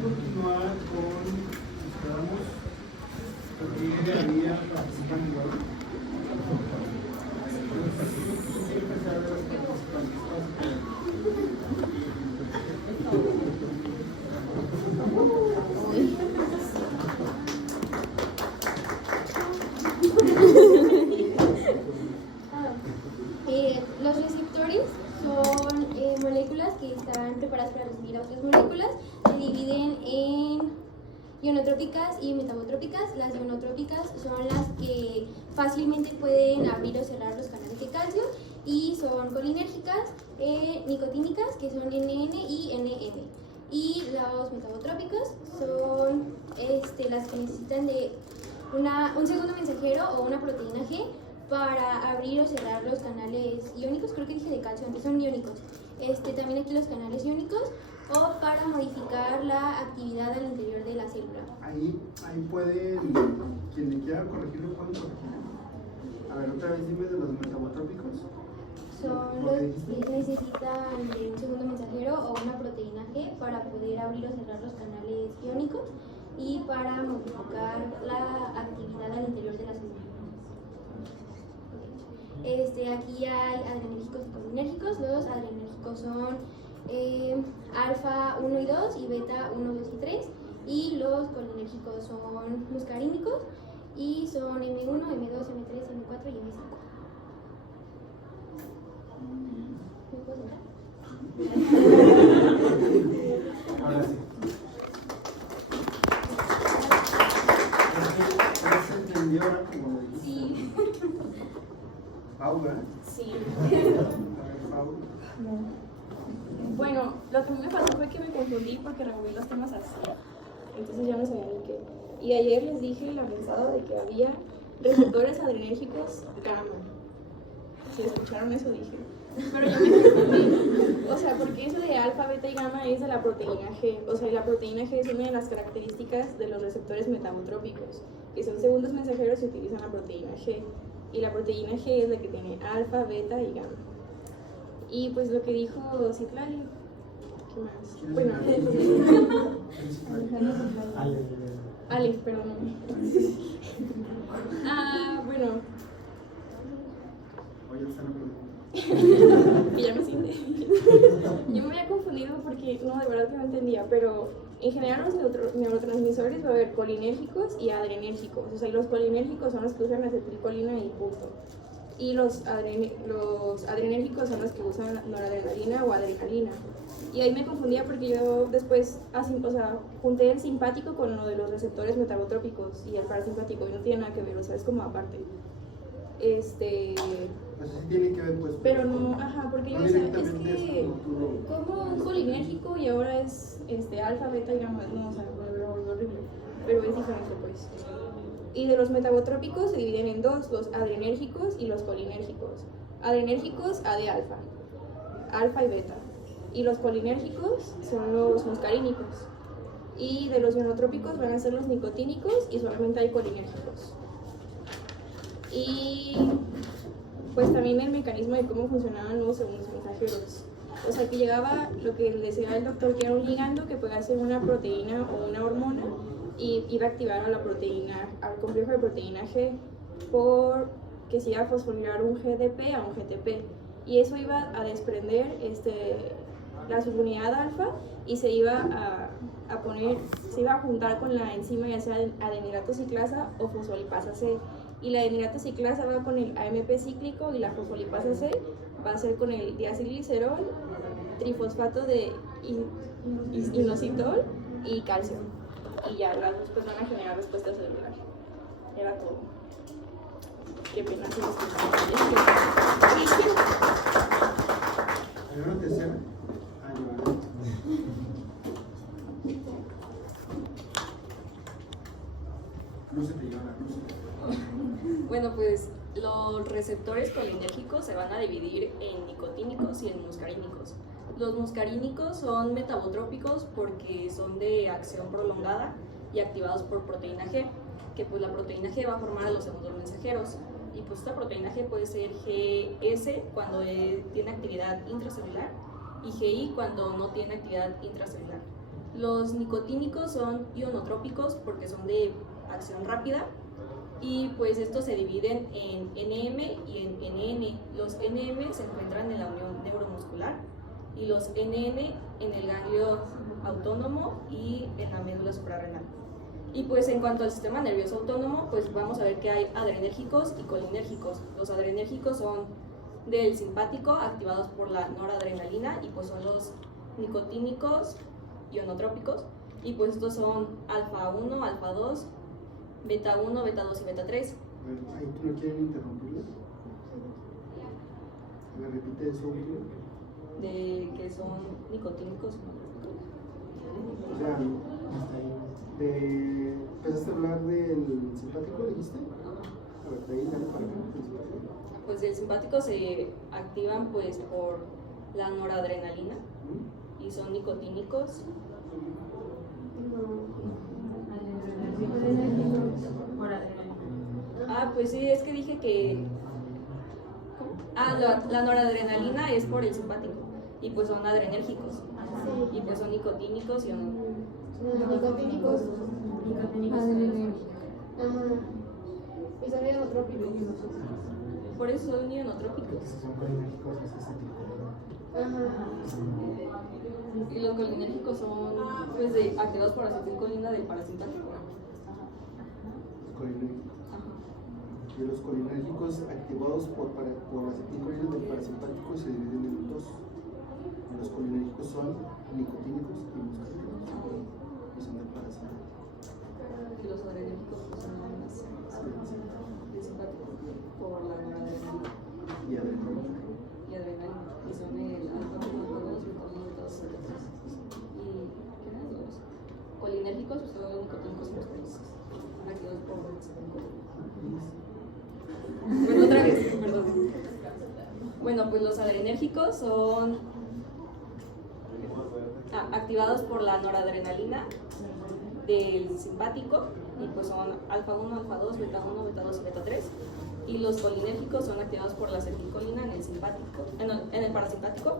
continuar con, esperamos, porque había participando. Los receptores son moléculas que están preparadas para recibir a otras moléculas. Se dividen en ionotrópicas y metabotrópicas. Las ionotrópicas son las que fácilmente pueden abrir o cerrar los canales de calcio y son colinérgicas, nicotínicas, que son NN y NM. Y los metabotrópicos son las que necesitan de un segundo mensajero o una proteína G para abrir o cerrar los canales iónicos, creo que dije de calcio, aunque son iónicos. También aquí los canales iónicos, o para modificar la actividad al interior de la célula. Ahí puede, quien le quiera corregirlo, puede corregir. A ver, otra vez dime de los metabotrópicos. Son los que necesitan de un segundo mensajero o una proteína G para poder abrir o cerrar los canales iónicos y para modificar la actividad al interior de la célula. Aquí hay adrenérgicos y colinérgicos. Los adrenérgicos son alfa 1 y 2 y beta 1, 2 y 3. Y los colinérgicos son muscarínicos y son M1, M2, M3, M4 y M5. ¿Me puedo sentar? Ahora sí. ¿Se entendió ahora como lo dijiste? Sí. Pau, ¿verdad? Sí. A ver, Pau. Bueno, lo que a mí me pasó fue que me confundí porque removí los temas así. Entonces ya no sabía ni qué. Y ayer les dije la pensada de que había receptores adrenérgicos gamma. Si escucharon eso dije. Pero ya me confundí. O sea, porque eso de alfa, beta y gamma es de la proteína G. O sea, la proteína G es una de las características de los receptores metabotrópicos, que son segundos mensajeros y utilizan la proteína G. Y la proteína G es la que tiene alfa, beta y gamma. Y pues lo que dijo Citlali, ¿qué más? Bueno, Ale, perdón. Bueno. Oye, está la pregunta. Que ya me siente. Yo me había confundido porque, no, de verdad que no entendía, pero en general los neurotransmisores va a haber colinérgicos y adrenérgicos. O sea, los colinérgicos son los que usan acetilcolina y punto. Y los adrenérgicos son los que usan noradrenalina o adrenalina. Y ahí me confundía porque yo después, junté el simpático con lo de los receptores metabotrópicos y el parasimpático, y no tiene nada que ver, o sea, es como aparte. Pues sí tiene que ver, pues. Pero no, porque yo decía, es que, como como un colinérgico y ahora es alfa, beta y gamma, no, o sea, horrible. Pero es diferente, pues. Y de los metabotrópicos se dividen en dos, los adrenérgicos y los colinérgicos. Adrenérgicos, A de alfa, alfa y beta. Y los colinérgicos son los muscarínicos. Y de los ionotrópicos van a ser los nicotínicos y solamente hay colinérgicos. Y pues también el mecanismo de cómo funcionaban los segundos mensajeros. O sea, que llegaba lo que decía el doctor, que era un ligando que puede hacer una proteína o una hormona y iba a activar a la proteína, al complejo de proteína G, porque se iba a fosforilar un GDP a un GTP. Y eso iba a desprender la subunidad alfa y se iba se iba a juntar con la enzima ya sea adenirato ciclasa o fosfolipasa C. Y la adenirato ciclasa va con el AMP cíclico y la fosfolipasa C va a ser con el diacilglicerol, trifosfato de inositol y calcio. Y ya las dos pues van a generar respuesta celular. Era todo. Qué pena si los ¿Hay una tercera? No se te lleva la luz. Bueno, pues los receptores colinérgicos se van a dividir en nicotínicos y en muscarínicos. Los muscarínicos son metabotrópicos porque son de acción prolongada y activados por proteína G, que pues la proteína G va a formar a los segundos mensajeros. Y pues esta proteína G puede ser GS cuando tiene actividad intracelular y GI cuando no tiene actividad intracelular. Los nicotínicos son ionotrópicos porque son de acción rápida y pues estos se dividen en NM y en NN. Los NM se encuentran en la unión neuromuscular y los NN en el ganglio autónomo y en la médula suprarrenal. Y pues en cuanto al sistema nervioso autónomo, pues vamos a ver que hay adrenérgicos y colinérgicos. Los adrenérgicos son del simpático, activados por la noradrenalina, y pues son los nicotínicos ionotrópicos, y pues estos son alfa 1, alfa 2, beta 1, beta 2 y beta 3. Ahí tú no quieren interrumpirlo. ¿Me repite eso último? De que son nicotínicos. O sea, empezaste a hablar del simpático, dijiste. A ver, de ahí dale para acá. Pues del simpático se activan pues por la noradrenalina y son nicotínicos. Pues sí, es que dije que la noradrenalina es por el simpático y pues son adrenérgicos y pues son nicotínicos y Nicotínicos. Y son ionotrópicos. por eso son ionotrópicos. Son colinérgicos, Y los colinérgicos son pues activados por acetilcolina del parasimpático. colinérgicos. Y los colinérgicos activados por acetilcolina del parasimpático se dividen en dos. Los colinérgicos son nicotínicos y muscarínicos, que son del parasimpático. Y los adrenérgicos pues, son más del simpático por la noradrenalina Y adrenalina. y adrenalina, que son el alfa 1, alfa 2, beta 1, beta 2, beta 3. ¿Y qué eran los colinérgicos? Pues son los nicotínicos y muscarínicos, activados por acetilcolina. Bueno, otra vez, perdón. Bueno, pues los adrenérgicos son activados por la noradrenalina del simpático y pues son alfa 1, alfa 2, beta 1, beta 2 y beta 3. Y los colinérgicos son activados por la acetilcolina en el simpático, en el parasimpático,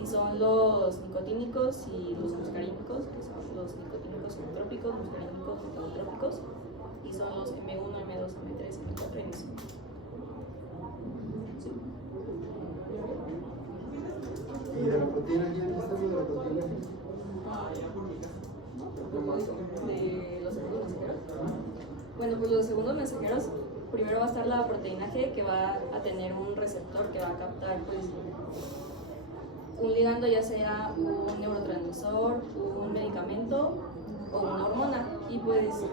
y son los nicotínicos y los muscarínicos, que son los nicotínicos ionotrópicos, muscarínicos metabotrópicos, y son los M1, M2, M3, M4 y M5. Sí. ¿Y de la proteína ya está de la proteína? De los segundos mensajeros. Bueno, pues los segundos mensajeros, primero va a estar la proteína G, que va a tener un receptor que va a captar pues un ligando, ya sea un neurotransmisor, un medicamento o una hormona. Y pues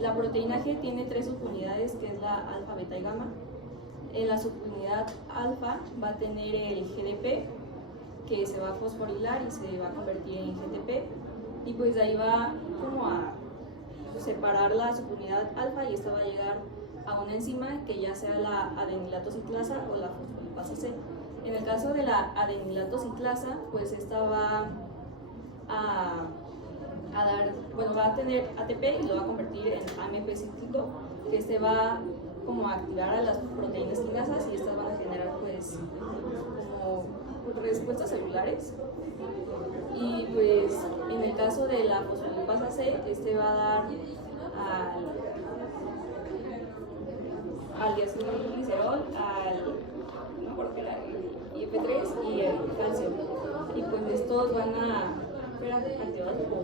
la proteína G tiene tres subunidades, que es la alfa, beta y gamma. En la subunidad alfa va a tener el GDP, que se va a fosforilar y se va a convertir en GTP, y pues de ahí va como a separar la subunidad alfa, y esta va a llegar a una enzima que ya sea la adenilato ciclasa o la fosfolipasa C. En el caso de la adenilato ciclasa, pues esta va va a tener ATP y lo va a convertir en AMP cíclico, que este va como a activar a las proteínas quinasas, y estas van a generar pues como respuestas celulares. Y pues en el caso de la fosfolipasa C, este va a dar al diacilglicerol, no recuerdo qué era, IF3 y el calcio. Y pues estos van a ser activados por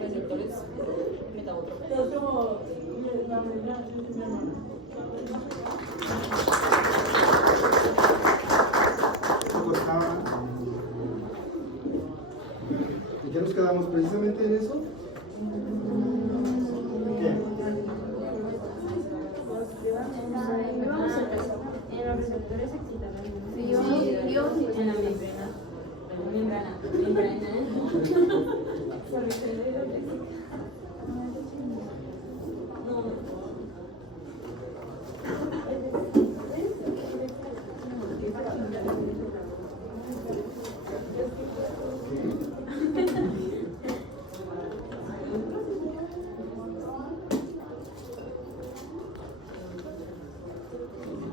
receptores metabotrópicos. ¿Y qué nos quedamos precisamente en eso? ¿Qué? En los receptores excitadores. En la membrana.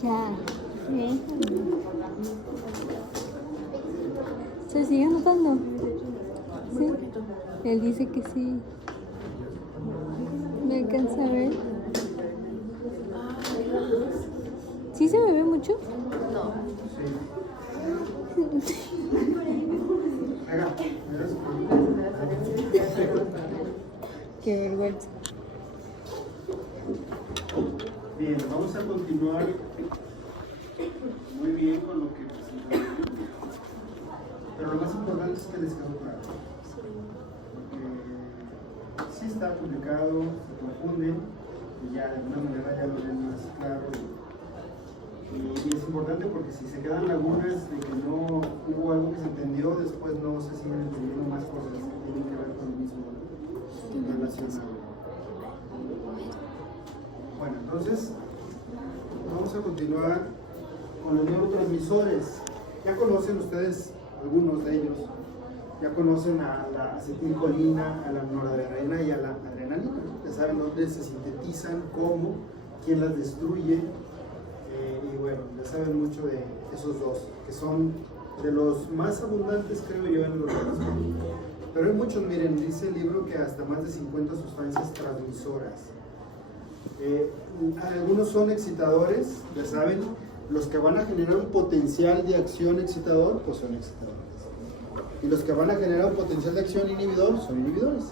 Ya. ¿Se sigue anotando? Sí. Él dice que sí. ¿Me alcanza a ver? ¿Sí se me ve mucho? No. Qué vergüenza. Bien, vamos a continuar muy bien con lo que presentamos. Pero lo más importante es que les quedó claro. Porque sí está publicado, se confunden y ya de alguna manera ya lo ven más claro. Y es importante porque si se quedan lagunas de que no hubo algo que se entendió, después no se siguen entendiendo más cosas que tienen que ver con el mismo relacionado. Bueno, entonces vamos a continuar con los neurotransmisores. Ya conocen ustedes algunos de ellos. Ya conocen a la acetilcolina, a la noradrenalina y a la adrenalina. Ya saben dónde se sintetizan, cómo, quién las destruye. Y bueno, ya saben mucho de esos dos, que son de los más abundantes, creo yo, en los organismos. Pero hay muchos, miren, dice el libro que hasta más de 50 sustancias transmisoras. Algunos son excitadores, ya saben, los que van a generar un potencial de acción excitador, pues son excitadores. Y los que van a generar un potencial de acción inhibidor, son inhibidores.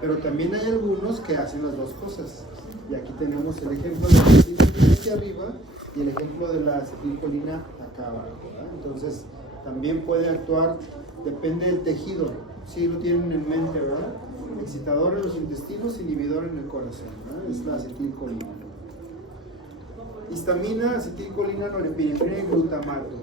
Pero también hay algunos que hacen las dos cosas. Y aquí tenemos el ejemplo de la acetilcolina aquí arriba y el ejemplo de la acetilcolina acá abajo, ¿verdad? Entonces, también puede actuar, depende del tejido, si lo tienen en mente, ¿verdad? Excitador en los intestinos, inhibidor en el corazón, ¿verdad? Es la acetilcolina. Histamina, acetilcolina, norepinefrina y glutamato.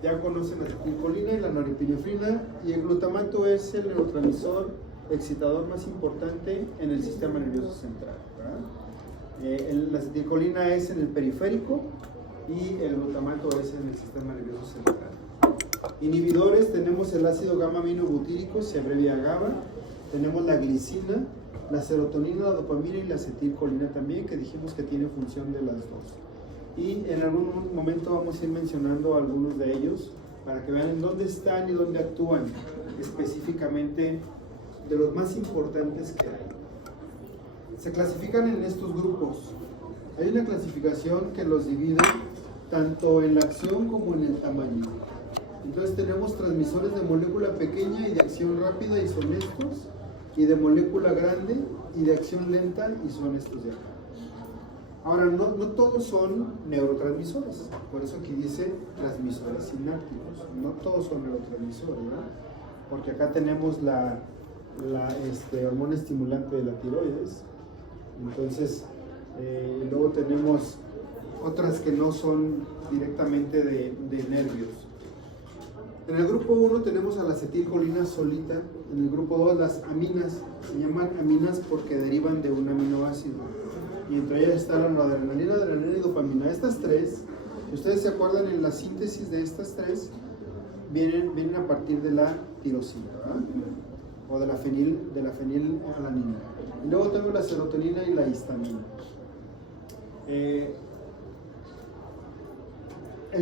Ya conocen la acetilcolina y la norepinefrina, y el glutamato es el neurotransmisor excitador más importante en el sistema nervioso central, ¿verdad? La acetilcolina es en el periférico y el glutamato es en el sistema nervioso central. Inhibidores tenemos el ácido gamma-aminobutírico, se abrevia GABA, tenemos la glicina, la serotonina, la dopamina y la acetilcolina también, que dijimos que tiene función de las dos. Y en algún momento vamos a ir mencionando algunos de ellos para que vean en dónde están y dónde actúan específicamente, de los más importantes que hay. Se clasifican en estos grupos. Hay una clasificación que los divide tanto en la acción como en el tamaño. Entonces tenemos transmisores de molécula pequeña y de acción rápida, y son estos, y de molécula grande y de acción lenta, y son estos de acá. Ahora, no todos son neurotransmisores, por eso aquí dice transmisores sinápticos. No todos son neurotransmisores, ¿verdad? Porque acá tenemos la hormona estimulante de la tiroides. Entonces, luego tenemos otras que no son directamente de nervios. En el grupo 1 tenemos a la acetilcolina solita. En el grupo 2 las aminas. Se llaman aminas porque derivan de un aminoácido. Y entre ellas está la noradrenalina, adrenalina y dopamina. Estas tres, ustedes se acuerdan, en la síntesis de estas tres, vienen a partir de la tirosina, ¿verdad? O de la fenilalanina. Y luego tengo la serotonina y la histamina. El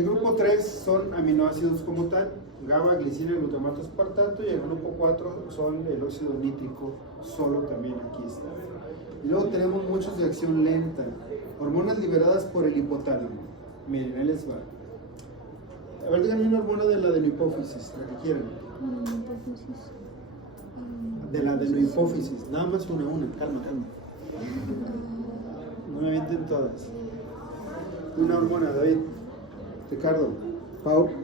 grupo 3 son aminoácidos como tal, GABA, glicina, glutamato, aspartato, y el grupo 4 son el óxido nítrico solo, también aquí está. Y luego tenemos muchos de acción lenta, hormonas liberadas por el hipotálamo. Miren, ahí les va. A ver, díganme una hormona de la adenohipófisis, la que quieran. De la adenohipófisis, nada más una, calma. No me avienten todas. Una hormona, David, Ricardo,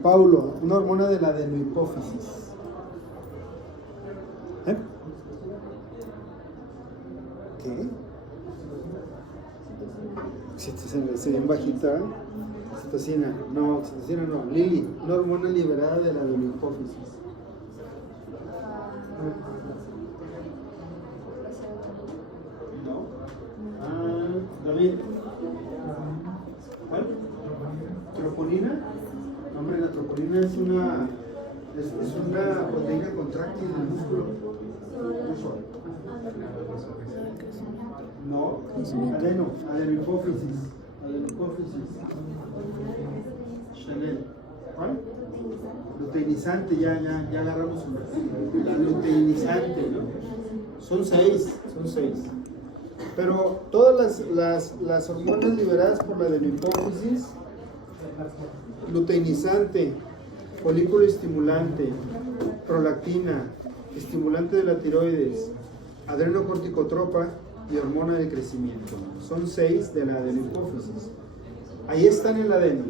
Paulo, una hormona de la adenohipófisis. ¿Qué? Se ven bajita. Oxitocina, no. Lili, una hormona liberada de la adenohipófisis. No. David. ¿Cuál? ¿Troponina? Hombre, la troponina es una proteína contráctil del músculo. No, adenohipófisis. Chanel. ¿Cuál? Luteinizante, ya agarramos una. La luteinizante, ¿no? Son seis. Pero todas las hormonas liberadas por la adenohipófisis, luteinizante, folículo estimulante, prolactina, estimulante de la tiroides, adrenocorticotropa y hormona de crecimiento. Son 6 de la adenohipófisis. Ahí están en la adeno.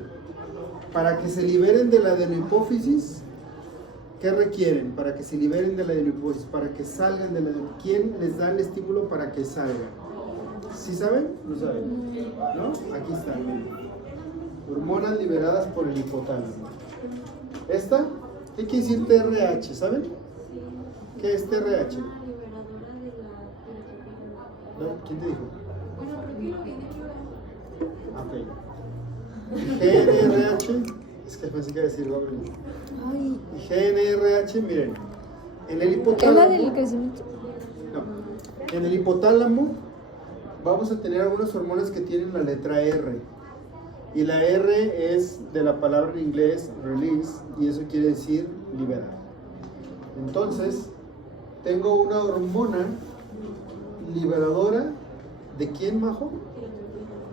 Para que se liberen de la adenohipófisis, ¿qué requieren? Para que se liberen de la adenohipófisis, para que salgan de la adenohipófisis. ¿Quién les da el estímulo para que salgan? ¿Sí saben? ¿No saben? ¿No? Aquí están. Hormonas liberadas por el hipotálamo. ¿Esta? ¿Qué quiere decir TRH? ¿Saben? ¿Qué es TRH? ¿No? ¿Quién te dijo? Ok. GNRH, es que pensé que iba a decir Gabriel. Ay, GNRH, miren, en el ¿es la hipotálamo, del crecimiento? no, en el hipotálamo vamos a tener algunas hormonas que tienen la letra R. Y la R es de la palabra en inglés release, y eso quiere decir liberar. Entonces, tengo una hormona liberadora, ¿de quién, Majo?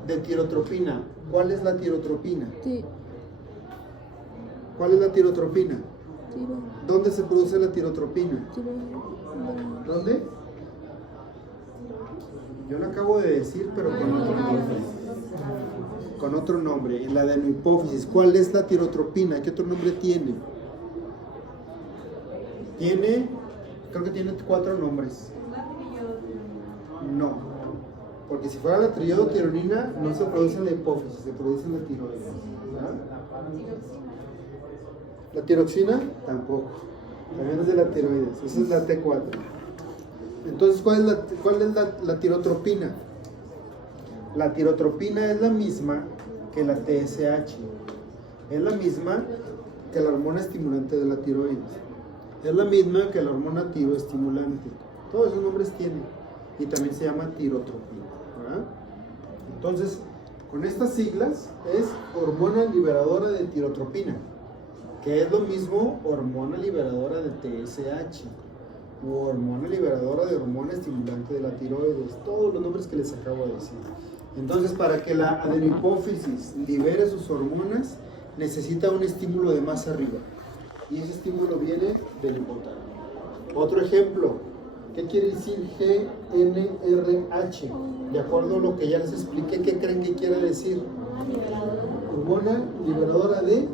De tirotropina. ¿Cuál es la tirotropina? Sí, ¿Cuál es la tirotropina? tiro, ¿Dónde se produce la tirotropina? tiro. ¿Dónde? Yo lo acabo de decir, pero con otro nombre. Con otro nombre, en la adenohipófisis. ¿Cuál es la tirotropina? ¿Qué otro nombre tiene? Creo que tiene 4 nombres. No, porque si fuera la triodotironina no se produce en la hipófisis, se produce en la tiroides. ¿Verdad? ¿La tiroxina? Tampoco. También es de la tiroides. Esa es la T4. Entonces, ¿cuál es la tirotropina? La tirotropina es la misma que la TSH. Es la misma que la hormona estimulante de la tiroides. Es la misma que la hormona tiroestimulante. Todos esos nombres tienen. Y también se llama tirotropina. ¿Verdad? Entonces, con estas siglas es hormona liberadora de tirotropina, que es lo mismo hormona liberadora de TSH u hormona liberadora de hormona estimulante de la tiroides. Todos los nombres que les acabo de decir. Entonces, para que la adenohipófisis libere sus hormonas, necesita un estímulo de más arriba. Y ese estímulo viene del hipotálamo. Otro ejemplo, ¿qué quiere decir GNRH? De acuerdo a lo que ya les expliqué, ¿qué creen que quiere decir? Hormona liberadora de...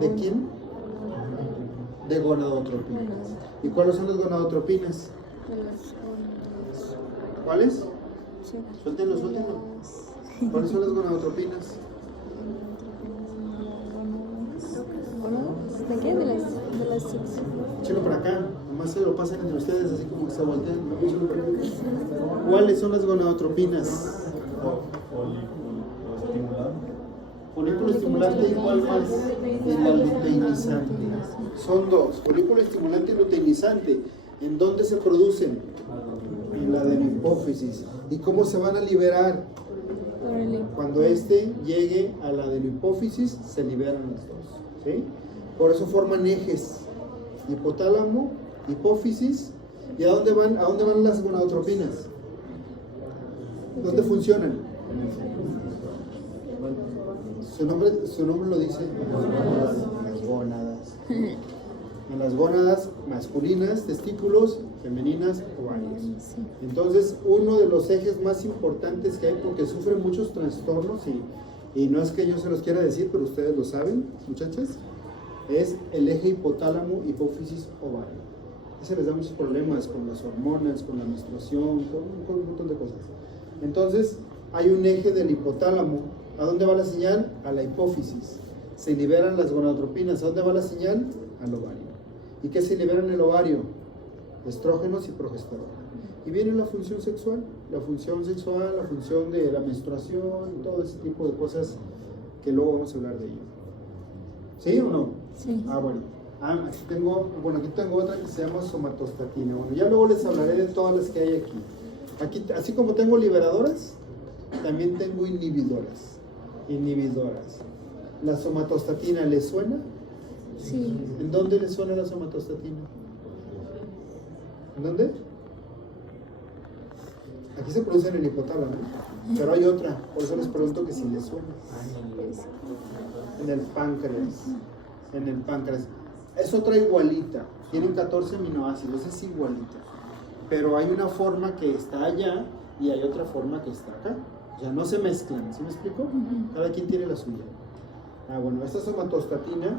¿De quién? De gonadotropinas. ¿Y cuáles son las gonadotropinas? ¿Cuáles? Suéltenlo. ¿Cuáles son las gonadotropinas? ¿De qué? De las Échalo para acá, nomás se lo pasan entre ustedes, así como que se voltean. Échalo para acá. ¿Cuáles son las gonadotropinas? Folículo estimulante y ¿cuál más? Y la luteinizante. Son 2, folículo estimulante y luteinizante. ¿En dónde se producen? En la adenohipófisis. ¿Y cómo se van a liberar? Cuando este llegue a la adenohipófisis, se liberan las dos. ¿Sí? Por eso forman ejes. Hipotálamo, hipófisis. ¿Y a dónde van las gonadotropinas? ¿Dónde funcionan? Su nombre lo dice. Las gónadas. En las gónadas masculinas, testículos, femeninas, ovarios. Entonces, uno de los ejes más importantes que hay, porque sufren muchos trastornos, y no es que yo se los quiera decir, pero ustedes lo saben, muchachas, es el eje hipotálamo, hipófisis, ovario. Ese les da muchos problemas con las hormonas, con la menstruación, con un montón de cosas. Entonces, hay un eje del hipotálamo. ¿A dónde va la señal? A la hipófisis. Se liberan las gonadotropinas. ¿A dónde va la señal? Al ovario. ¿Y qué se libera en el ovario? Estrógenos y progesterona. Y viene la función sexual, la función de la menstruación, todo ese tipo de cosas que luego vamos a hablar de ello. ¿Sí o no? Sí. Bueno. Aquí tengo otra que se llama somatostatina. Bueno, ya luego les hablaré de todas las que hay aquí. Aquí, así como tengo liberadoras, también tengo inhibidoras. ¿La somatostatina les suena? Sí. ¿En dónde les suena la somatostatina? ¿En dónde? Aquí se produce en el hipotálamo, pero hay otra, por eso les pregunto que si les suena. En el páncreas. En el páncreas. Es otra igualita. Tienen 14 aminoácidos, es igualita. Pero hay una forma que está allá y hay otra forma que está acá. O sea, no se mezclan, ¿sí me explico? Cada quien tiene la suya. Bueno, esta somatostatina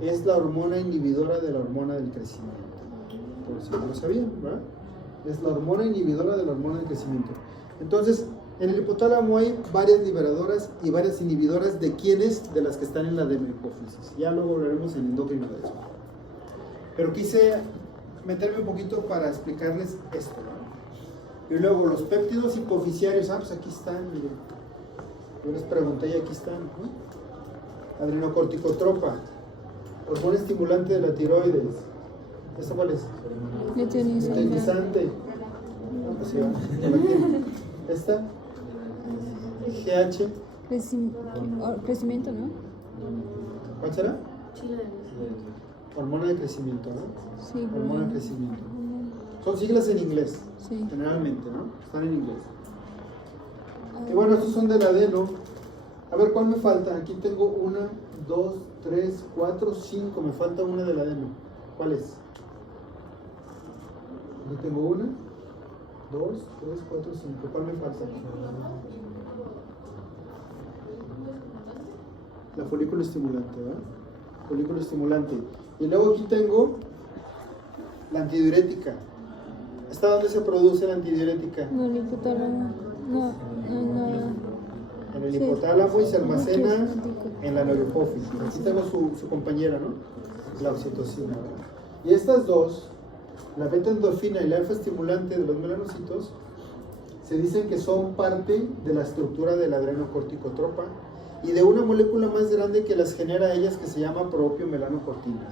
es la hormona inhibidora de la hormona del crecimiento. Por si no lo sabían, ¿verdad? Es la hormona inhibidora de la hormona del crecimiento. Entonces, en el hipotálamo hay varias liberadoras y varias inhibidoras de quiénes, de las que están en la adenohipófisis. Ya luego hablaremos en endocrino de eso. Pero quise meterme un poquito para explicarles esto, ¿no? Y luego los péptidos hipofisiarios, pues aquí están, miren. Yo les pregunté y aquí están, ¿no? Adrenocorticotropa, hormona estimulante de la tiroides. ¿Esta cuál es? Luteinizante. Así va. ¿Esta? GH. Crecimiento, ¿no? ¿Cuál será? Hormona de crecimiento, ¿no? Sí. Hormona de crecimiento. Son siglas en inglés, Sí. generalmente, ¿no? Están en inglés. Y bueno, estos son del adeno. A ver, ¿cuál me falta? Aquí tengo 1, 2, 3, 4, 5. Me falta una del adeno. ¿Cuál es? Aquí tengo 1, 2, 3, 4, 5. ¿Cuál me falta? La folículo estimulante, ¿verdad? Folículo estimulante. Y luego aquí tengo la antidiurética. ¿Esta dónde se produce la antidiurética? No, el hipotálamo. No. En el hipotálamo y se almacena en la neurohipófisis. Aquí tengo su compañera, ¿no? La oxitocina, ¿verdad? Y estas dos, la beta-endorfina y la alfa-estimulante de los melanocitos, se dicen que son parte de la estructura de la adrenocorticotropa y de una molécula más grande que las genera ellas que se llama propio-melanocortina,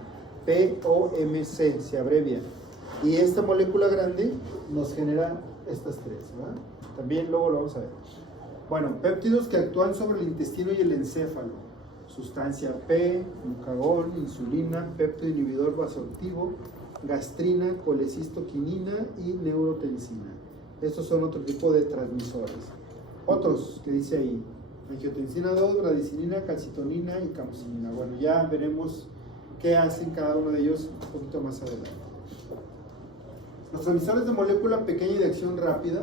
POMC, se abrevia. Y esta molécula grande nos genera estas tres, ¿verdad? También luego lo vamos a ver. Bueno, péptidos que actúan sobre el intestino y el encéfalo. Sustancia P, glucagón, insulina, péptido inhibidor vasoactivo, gastrina, colecistoquinina y neurotensina. Estos son otro tipo de transmisores. Otros que dice ahí, angiotensina 2, bradicinina, calcitonina y camusinina. Bueno, ya veremos qué hacen cada uno de ellos un poquito más adelante. Los transmisores de molécula pequeña y de acción rápida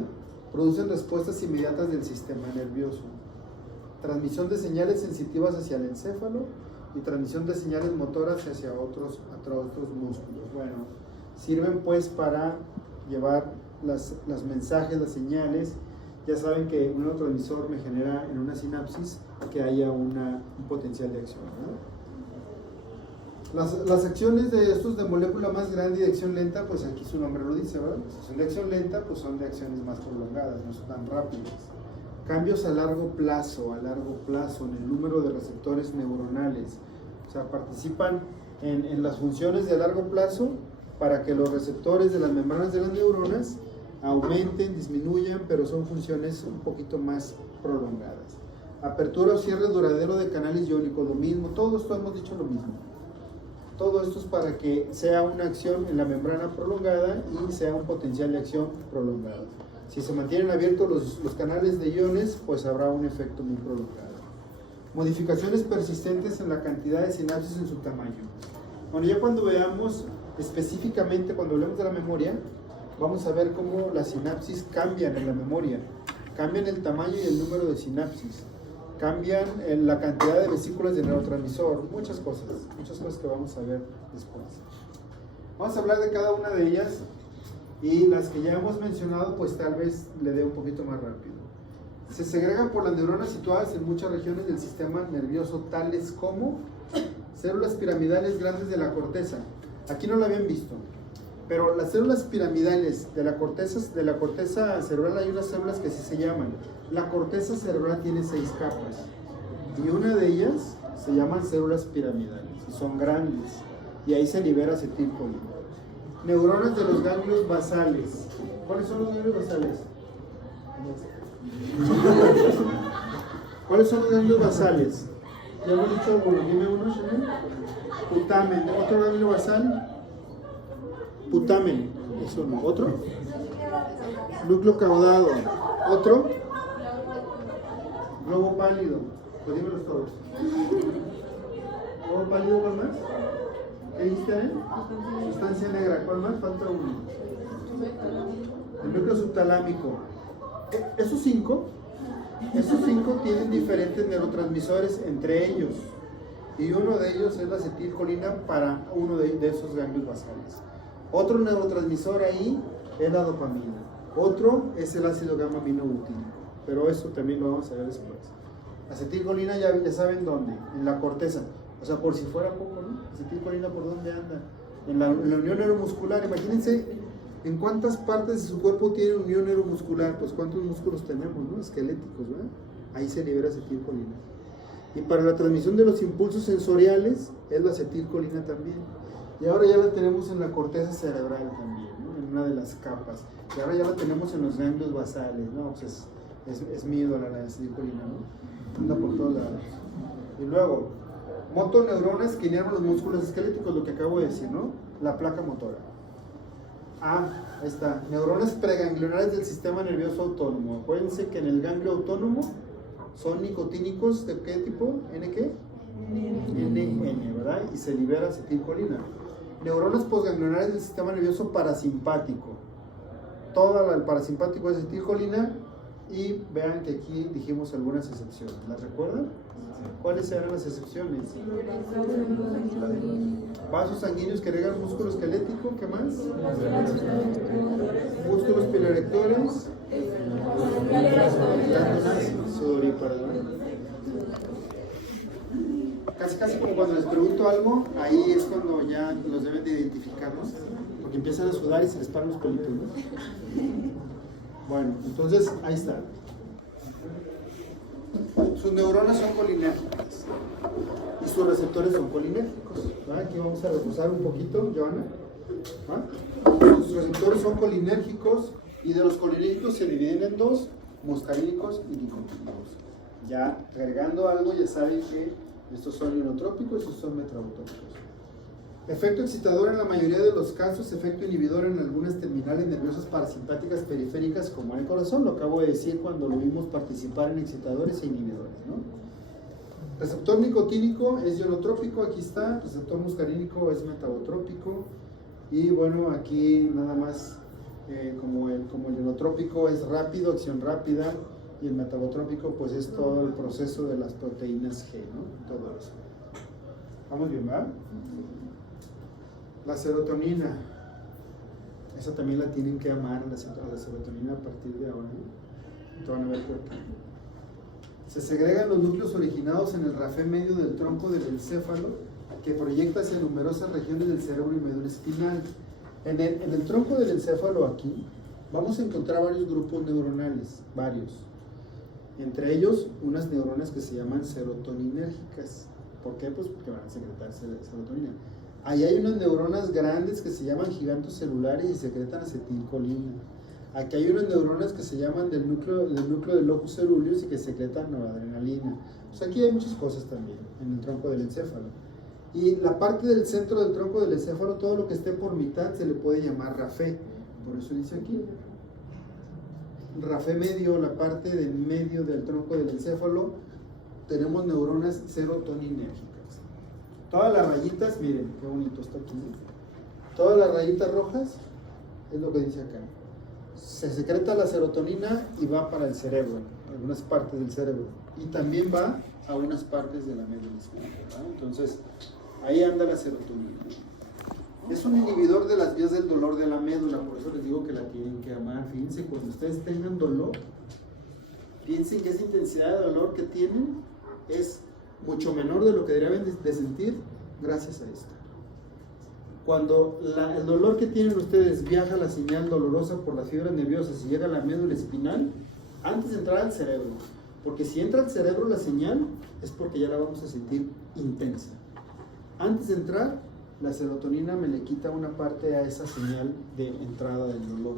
producen respuestas inmediatas del sistema nervioso. Transmisión de señales sensitivas hacia el encéfalo y transmisión de señales motoras hacia otros músculos. Bueno, sirven pues para llevar los mensajes, las señales. Ya saben que un neurotransmisor me genera en una sinapsis que haya un potencial de acción, ¿no? Las acciones de estos de molécula más grande y de acción lenta, pues aquí su nombre lo dice, ¿verdad? Si son de acción lenta, pues son de acciones más prolongadas, no son tan rápidas. Cambios a largo plazo en el número de receptores neuronales. O sea, participan en las funciones de largo plazo para que los receptores de las membranas de las neuronas aumenten, disminuyan, pero son funciones un poquito más prolongadas. Apertura o cierre duradero de canales iónicos, lo mismo. Todo esto hemos dicho lo mismo. Todo esto es para que sea una acción en la membrana prolongada y sea un potencial de acción prolongado. Si se mantienen abiertos los canales de iones, pues habrá un efecto muy prolongado. Modificaciones persistentes en la cantidad de sinapsis en su tamaño. Bueno, ya cuando veamos específicamente, cuando hablemos de la memoria, vamos a ver cómo las sinapsis cambian en la memoria. Cambian el tamaño y el número de sinapsis. Cambian la cantidad de vesículas de neurotransmisor, muchas cosas que vamos a ver después. Vamos a hablar de cada una de ellas y las que ya hemos mencionado, pues tal vez le dé un poquito más rápido. Se segregan por las neuronas situadas en muchas regiones del sistema nervioso, tales como células piramidales grandes de la corteza. Aquí no lo habían visto, pero las células piramidales de la corteza cerebral hay unas células que así se llaman. La corteza cerebral tiene 6 capas y una de ellas se llaman células piramidales y son grandes y ahí se libera acetilcolina. Neuronas de los ganglios basales. ¿Cuáles son los ganglios basales? ¿Cuáles son los ganglios basales? Ya hemos dicho algunos, dime uno, ¿sí? Putamen. ¿Otro ganglio basal? Putamen. Eso no. ¿Otro? Núcleo caudado. ¿Otro? Globo pálido. Pues dímelos todos. Globo pálido, ¿cuál más? ¿Qué dijiste? Sustancia negra. ¿Cuál más? Falta uno. El núcleo subtalámico. Esos cinco tienen diferentes neurotransmisores entre ellos. Y uno de ellos es la acetilcolina para uno de esos ganglios basales. Otro neurotransmisor ahí es la dopamina. Otro es el ácido gamma aminobutírico. Pero eso también lo vamos a ver después. Acetilcolina ya saben dónde, en la corteza. O sea, por si fuera poco, ¿no? Acetilcolina, ¿por dónde anda? En la unión neuromuscular. Imagínense en cuántas partes de su cuerpo tiene unión neuromuscular. Pues cuántos músculos tenemos, ¿no? Esqueléticos, ¿verdad? Ahí se libera acetilcolina. Y para la transmisión de los impulsos sensoriales es la acetilcolina también. Y ahora ya la tenemos en la corteza cerebral también, ¿no? En una de las capas. Y ahora ya la tenemos en los ganglios basales, ¿no? Pues es mi ídola la acetilcolina, ¿no? Anda por todos lados. Y luego, motoneuronas que inervan los músculos esqueléticos, lo que acabo de decir, ¿no? La placa motora. Ahí está. Neuronas preganglionares del sistema nervioso autónomo. Acuérdense que en el ganglio autónomo son nicotínicos ¿de qué tipo? ¿N qué? NN, ¿verdad? Y se libera acetilcolina. Neuronas postganglionares del sistema nervioso parasimpático. Todo el parasimpático es acetilcolina. Y vean que aquí dijimos algunas excepciones. ¿Las recuerdan? ¿Cuáles eran las excepciones? Vasos sanguíneos que regan músculo esquelético. ¿Qué más? Músculos piloerectores. Sudoríparas. Casi como cuando les pregunto algo, ahí es cuando ya los deben de identificar, ¿no? Porque empiezan a sudar y se les paran los pelitos, ¿no? Bueno, entonces ahí está. Sus neuronas son colinérgicas y sus receptores son colinérgicos. ¿Va? Aquí vamos a repasar un poquito, Joana. ¿Va? Sus receptores son colinérgicos y de los colinérgicos se dividen en dos, muscarínicos y nicotínicos. Ya agregando algo, ya saben que estos son inotrópicos y estos son metravotrópicos. Efecto excitador en la mayoría de los casos, efecto inhibidor en algunas terminales nerviosas parasimpáticas periféricas como en el corazón, lo acabo de decir cuando lo vimos participar en excitadores e inhibidores, ¿no? Receptor nicotínico es ionotrópico, aquí está, receptor muscarínico es metabotrópico y bueno, aquí nada más como el ionotrópico es rápido, acción rápida y el metabotrópico pues es todo el proceso de las proteínas G, ¿no? Todo eso. ¿Vamos bien, verdad? La serotonina, esa también la tienen que amar, la serotonina a partir de ahora, ¿no? Te van a ver por qué. Se segregan los núcleos originados en el rafé medio del tronco del encéfalo que proyecta hacia numerosas regiones del cerebro y médula espinal. En el tronco del encéfalo aquí vamos a encontrar varios grupos neuronales, varios. Entre ellos unas neuronas que se llaman serotoninérgicas. ¿Por qué? Pues porque van a secretar serotonina. Ahí hay unas neuronas grandes que se llaman gigantocelulares y secretan acetilcolina. Aquí hay unas neuronas que se llaman del núcleo del locus ceruleus y que secretan noradrenalina. Pues aquí hay muchas cosas también en el tronco del encéfalo. Y la parte del centro del tronco del encéfalo, todo lo que esté por mitad se le puede llamar rafé. Por eso dice aquí. Rafé medio, la parte del medio del tronco del encéfalo, tenemos neuronas serotoninérgicas. Todas las rayitas, miren, qué bonito está aquí. Todas las rayitas rojas es lo que dice acá. Se secreta la serotonina y va para el cerebro, algunas partes del cerebro. Y también va a unas partes de la médula espinal, ¿verdad? Entonces, ahí anda la serotonina. Es un inhibidor de las vías del dolor de la médula, por eso les digo que la tienen que amar. Fíjense, cuando ustedes tengan dolor, piensen que esa intensidad de dolor que tienen es mucho menor de lo que deberían de sentir gracias a esto. Cuando el dolor que tienen ustedes viaja la señal dolorosa por las fibras nerviosas y llega a la médula espinal, antes de entrar al cerebro, porque si entra al cerebro la señal es porque ya la vamos a sentir intensa. Antes de entrar, la serotonina me le quita una parte a esa señal de entrada del dolor.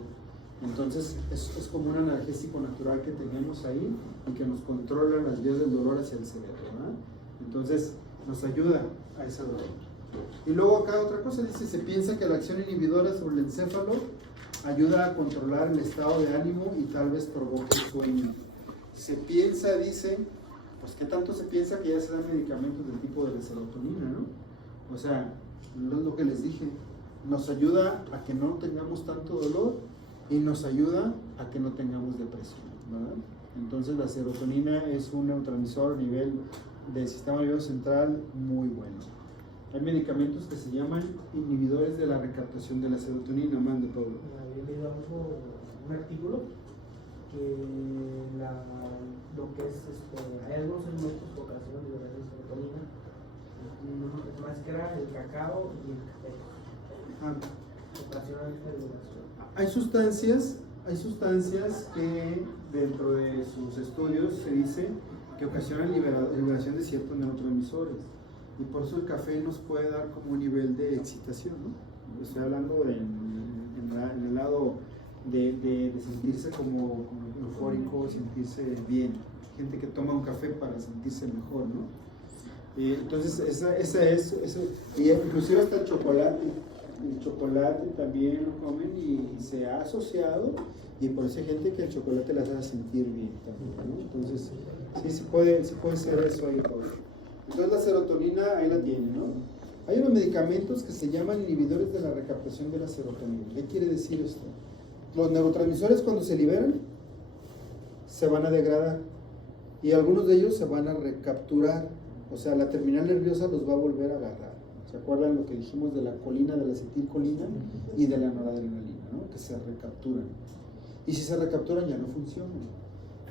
Entonces es como un analgésico natural que tenemos ahí y que nos controla las vías del dolor hacia el cerebro, ¿verdad? Entonces nos ayuda a ese dolor. Y luego acá otra cosa, dice, se piensa que la acción inhibidora sobre el encéfalo ayuda a controlar el estado de ánimo y tal vez provoque sueño. Se piensa, dice, pues qué tanto se piensa que ya se dan medicamentos del tipo de la serotonina, ¿no? O sea, lo que les dije, nos ayuda a que no tengamos tanto dolor y nos ayuda a que no tengamos depresión, ¿verdad? Entonces la serotonina es un neurotransmisor a nivel del sistema nervioso central muy bueno. Hay medicamentos que se llaman inhibidores de la recaptación de la serotonina, mande Pablo. Había leído algo, un artículo que lo que es hay algunos alimentos que ocasionan liberación de serotonina, más que era el cacao y el café. Ocasionan esta liberación. Hay sustancias que dentro de sus estudios se dice que ocasionan liberación de ciertos neurotransmisores. Y por eso el café nos puede dar como un nivel de excitación, ¿no? Estoy hablando en el lado de sentirse como eufórico, sentirse bien. Gente que toma un café para sentirse mejor, ¿no? Entonces, esa es, y inclusive hasta el chocolate también lo comen y se ha asociado, y por eso hay gente que el chocolate las hace sentir bien también, ¿no? Entonces, sí puede ser eso ahí, Pablo. Entonces la serotonina ahí la tiene, ¿no? Hay unos medicamentos que se llaman inhibidores de la recaptación de la serotonina. ¿Qué quiere decir esto? Los neurotransmisores cuando se liberan se van a degradar y algunos de ellos se van a recapturar, o sea, la terminal nerviosa los va a volver a agarrar. ¿Se acuerdan lo que dijimos de la colina, de la acetilcolina y de la noradrenalina, ¿no? Que se recapturan. Y si se recapturan ya no funcionan.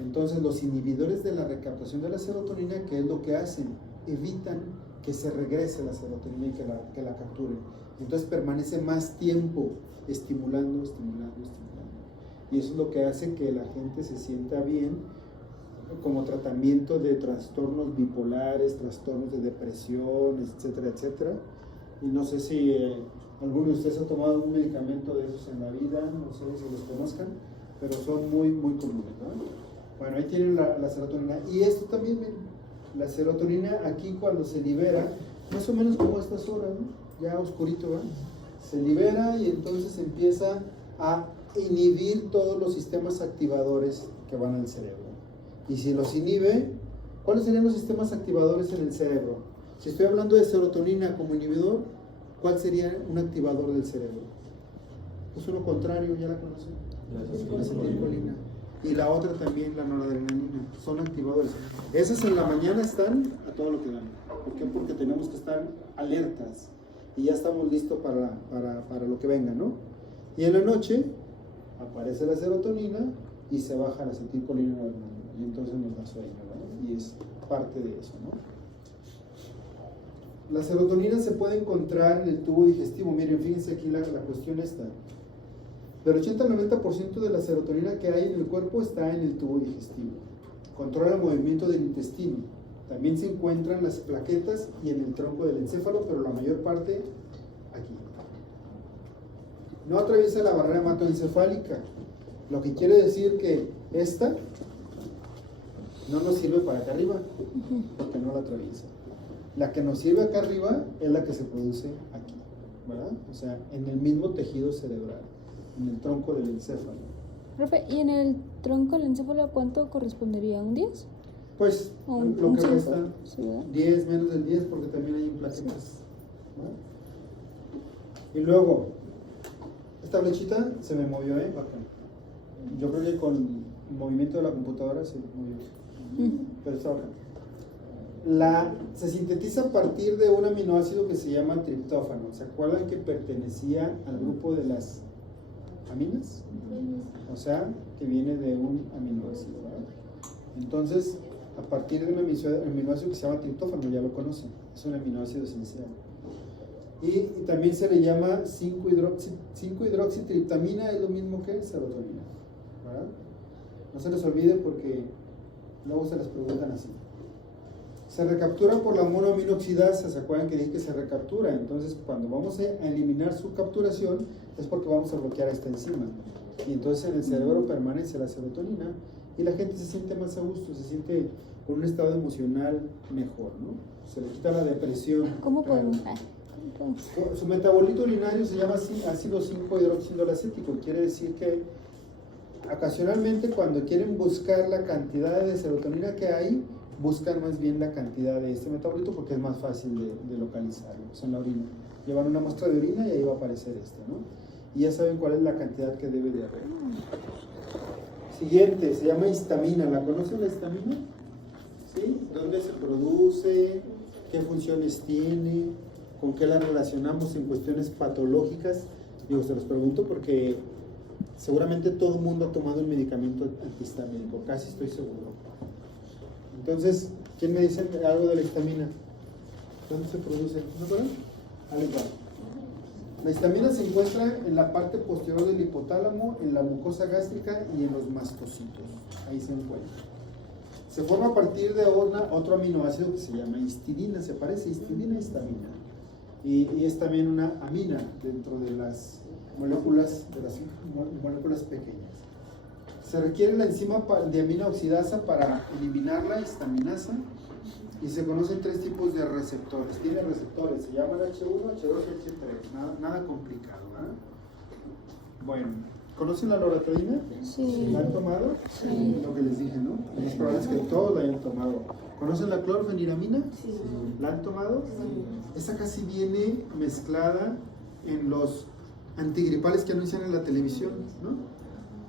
Entonces los inhibidores de la recaptación de la serotonina, ¿qué es lo que hacen? Evitan que se regrese la serotonina y que la capturen. Entonces permanece más tiempo estimulando. Y eso es lo que hace que la gente se sienta bien como tratamiento de trastornos bipolares, trastornos de depresión, etcétera, etcétera. Y no sé si alguno de ustedes ha tomado algún medicamento de esos en la vida, no sé si los conozcan, pero son muy, muy comunes, ¿no? Bueno, ahí tienen la serotonina. Y esto también, miren, la serotonina aquí cuando se libera, más o menos como a estas horas, ¿no? Ya oscurito, ¿verdad? Se libera y entonces empieza a inhibir todos los sistemas activadores que van al cerebro. Y si los inhibe, ¿cuáles serían los sistemas activadores en el cerebro? Si estoy hablando de serotonina como inhibidor, ¿cuál sería un activador del cerebro? Pues uno contrario, ya la conocen. La acetilcolina. Y la otra también, la noradrenalina. Son activadores. Esas en la mañana están a todo lo que dan. ¿Por qué? Porque tenemos que estar alertas y ya estamos listos para lo que venga, ¿no? Y en la noche aparece la serotonina y se baja la acetilcolina y la noradrenalina. Y entonces nos da sueño, ¿no? Y es parte de eso, ¿no? La serotonina se puede encontrar en el tubo digestivo. Miren, fíjense aquí la cuestión esta. Del 80 al 90% de la serotonina que hay en el cuerpo está en el tubo digestivo. Controla el movimiento del intestino. También se encuentran las plaquetas y en el tronco del encéfalo, pero la mayor parte aquí. No atraviesa la barrera hematoencefálica, lo que quiere decir que esta no nos sirve para acá arriba, porque no la atraviesa. La que nos sirve acá arriba es la que se produce aquí, ¿verdad? O sea, en el mismo tejido cerebral, en el tronco del encéfalo. Profe, ¿y en el tronco del encéfalo cuánto correspondería? ¿Un 10? Pues lo que resta, 10 menos del 10, porque también hay plaquetas, ¿verdad? Y luego, esta flechita se me movió, acá. Yo creo que con el movimiento de la computadora se movió, pero está acá. Se sintetiza a partir de un aminoácido que se llama triptófano. ¿Se acuerdan que pertenecía al grupo de las aminas? O sea, que viene de un aminoácido, ¿verdad? Entonces, a partir de un aminoácido que se llama triptófano, ya lo conocen, es un aminoácido esencial. Y también se le llama 5-hidroxitriptamina, es lo mismo que serotonina, ¿verdad? No se les olvide porque luego se les preguntan así. Se recaptura por la monoaminoxidasa. ¿Se acuerdan que dije que se recaptura? Entonces, cuando vamos a eliminar su capturación, es porque vamos a bloquear esta enzima. Y entonces en el cerebro permanece la serotonina y la gente se siente más a gusto, se siente con un estado emocional mejor, ¿no? Se le quita la depresión. ¿Cómo podemos? Entonces, Su metabolito urinario se llama ácido 5-hidroxilolacético. Quiere decir que ocasionalmente cuando quieren buscar la cantidad de serotonina que hay, buscan más bien la cantidad de este metabolito porque es más fácil de localizarlo. Es en la orina. Llevan una muestra de orina y ahí va a aparecer este, ¿no? Y ya saben cuál es la cantidad que debe de haber. Siguiente, se llama histamina. ¿La conocen la histamina? ¿Sí? ¿Dónde se produce? ¿Qué funciones tiene? ¿Con qué la relacionamos en cuestiones patológicas? Digo, se los pregunto porque seguramente todo el mundo ha tomado un medicamento antihistamínico, casi estoy seguro. Entonces, ¿quién me dice algo de la histamina? ¿Dónde se produce? ¿No acuerdan? Al igual. La histamina se encuentra en la parte posterior del hipotálamo, en la mucosa gástrica y en los mastocitos. Ahí se encuentra. Se forma a partir de otro aminoácido que se llama histidina. Se parece histidina a histamina. Y es también una amina dentro de las moléculas pequeñas. Se requiere la enzima diamina oxidasa para eliminar la histaminasa. Y se conocen 3 tipos de receptores. Tiene receptores, se llaman H1, H2 y H3. Nada complicado, ¿verdad? Bueno, ¿conocen la loratadina? sí. ¿La han tomado? Sí. Lo que les dije, ¿no? Lo más probable es que todos la hayan tomado. ¿Conocen la clorfeniramina? Sí. ¿La han tomado? Esa casi viene mezclada en los antigripales que anuncian en la televisión, ¿no?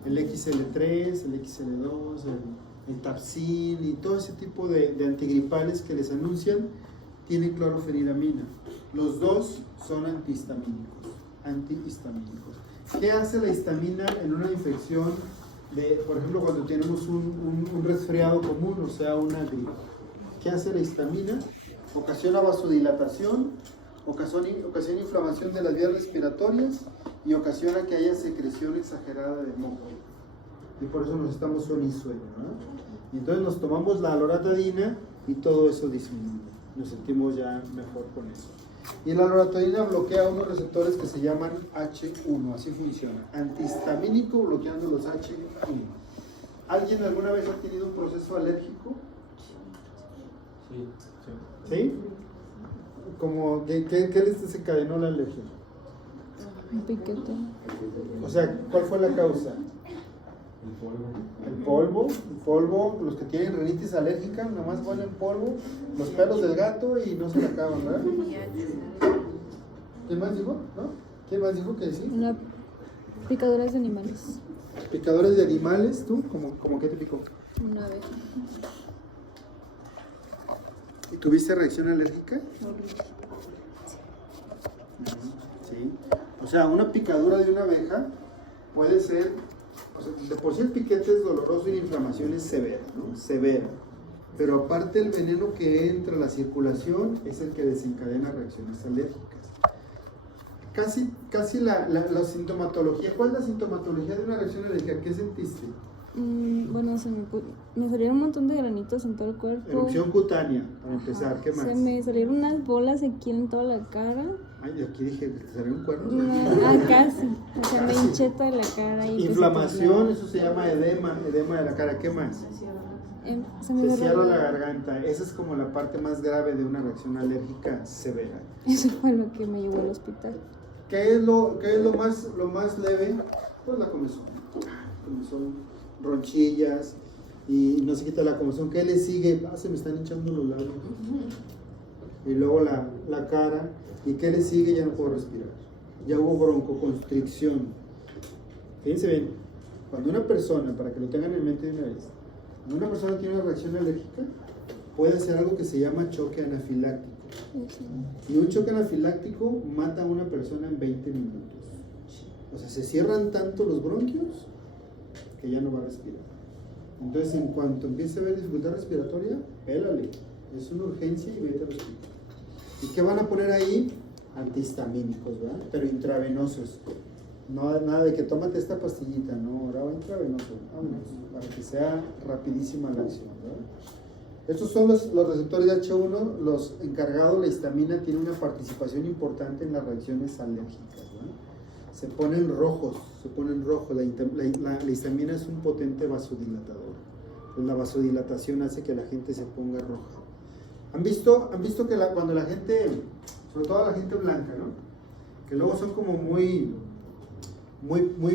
El XL3, el XL2, el Tapsin y todo ese tipo de antigripales que les anuncian tienen clorofeniramina. Los dos son antihistamínicos. ¿Qué hace la histamina en una infección de, por ejemplo, cuando tenemos un resfriado común, o sea, una gripe? ¿Qué hace la histamina? Ocasiona vasodilatación, ocasiona inflamación de las vías respiratorias y ocasiona que haya secreción exagerada de moco. Y por eso nos estamos sueño y sueño, ¿no? Y entonces nos tomamos la loratadina y todo eso disminuye. Nos sentimos ya mejor con eso. Y la loratadina bloquea unos receptores que se llaman H1, así funciona. Antihistamínico bloqueando los H1. ¿Alguien alguna vez ha tenido un proceso alérgico? ¿Sí? Como, ¿qué les desencadenó la alergia? Un piquete. O sea, ¿cuál fue la causa? El polvo, los que tienen rinitis alérgica, nomás huelen polvo, los pelos del gato y no se le acaban, ¿verdad? ¿Quién más dijo? ¿No? ¿Quién más dijo que sí? Una picaduras de animales. Picadores de animales, ¿tú? ¿Cómo qué te picó? Una vez. ¿Y tuviste reacción alérgica? Sí. O sea, una picadura de una abeja puede ser, o sea, de por sí el piquete es doloroso y la inflamación es severa, ¿no? Severa. Pero aparte el veneno que entra a la circulación es el que desencadena reacciones alérgicas. Casi la sintomatología. ¿Cuál es la sintomatología de una reacción alérgica? ¿Qué sentiste? Bueno, me salieron un montón de granitos en todo el cuerpo. Erupción cutánea, para empezar. ¿Qué más? Se me salieron unas bolas aquí en toda la cara. Ay, aquí dije que te salieron cuernos. Casi. O sea, me hinché toda la cara. Y Inflamación, eso se llama edema de la cara. ¿Qué más? Se cierra la garganta. Esa es como la parte más grave de una reacción alérgica severa. Eso fue lo que me llevó al hospital. ¿Qué es lo más leve? Pues la comezón. Comezón, ronchillas y no se quita la comezón. ¿Qué le sigue? Se me están hinchando los labios. Y luego la cara. ¿Y qué le sigue? Ya no puedo respirar. Ya hubo broncoconstricción. Fíjense bien, cuando una persona, para que lo tengan en mente de una vez, cuando una persona tiene una reacción alérgica, puede hacer algo que se llama choque anafiláctico. Y un choque anafiláctico mata a una persona en 20 minutos. O sea, se cierran tanto los bronquios que ya no va a respirar. Entonces, en cuanto empiece a haber dificultad respiratoria, pélale. Es una urgencia y vete a respirar. ¿Y qué van a poner ahí? Antihistamínicos, ¿verdad? Pero intravenosos. No, nada de que tómate esta pastillita, no, ahora va intravenoso. Vámonos, para que sea rapidísima la acción, ¿verdad? Estos son los receptores de H1, los encargados. La histamina tiene una participación importante en las reacciones alérgicas, ¿verdad? Se ponen rojos. La histamina es un potente vasodilatador. Pues la vasodilatación hace que la gente se ponga roja. ¿Han visto que cuando la gente sobre todo a la gente blanca, ¿no? Que luego son como muy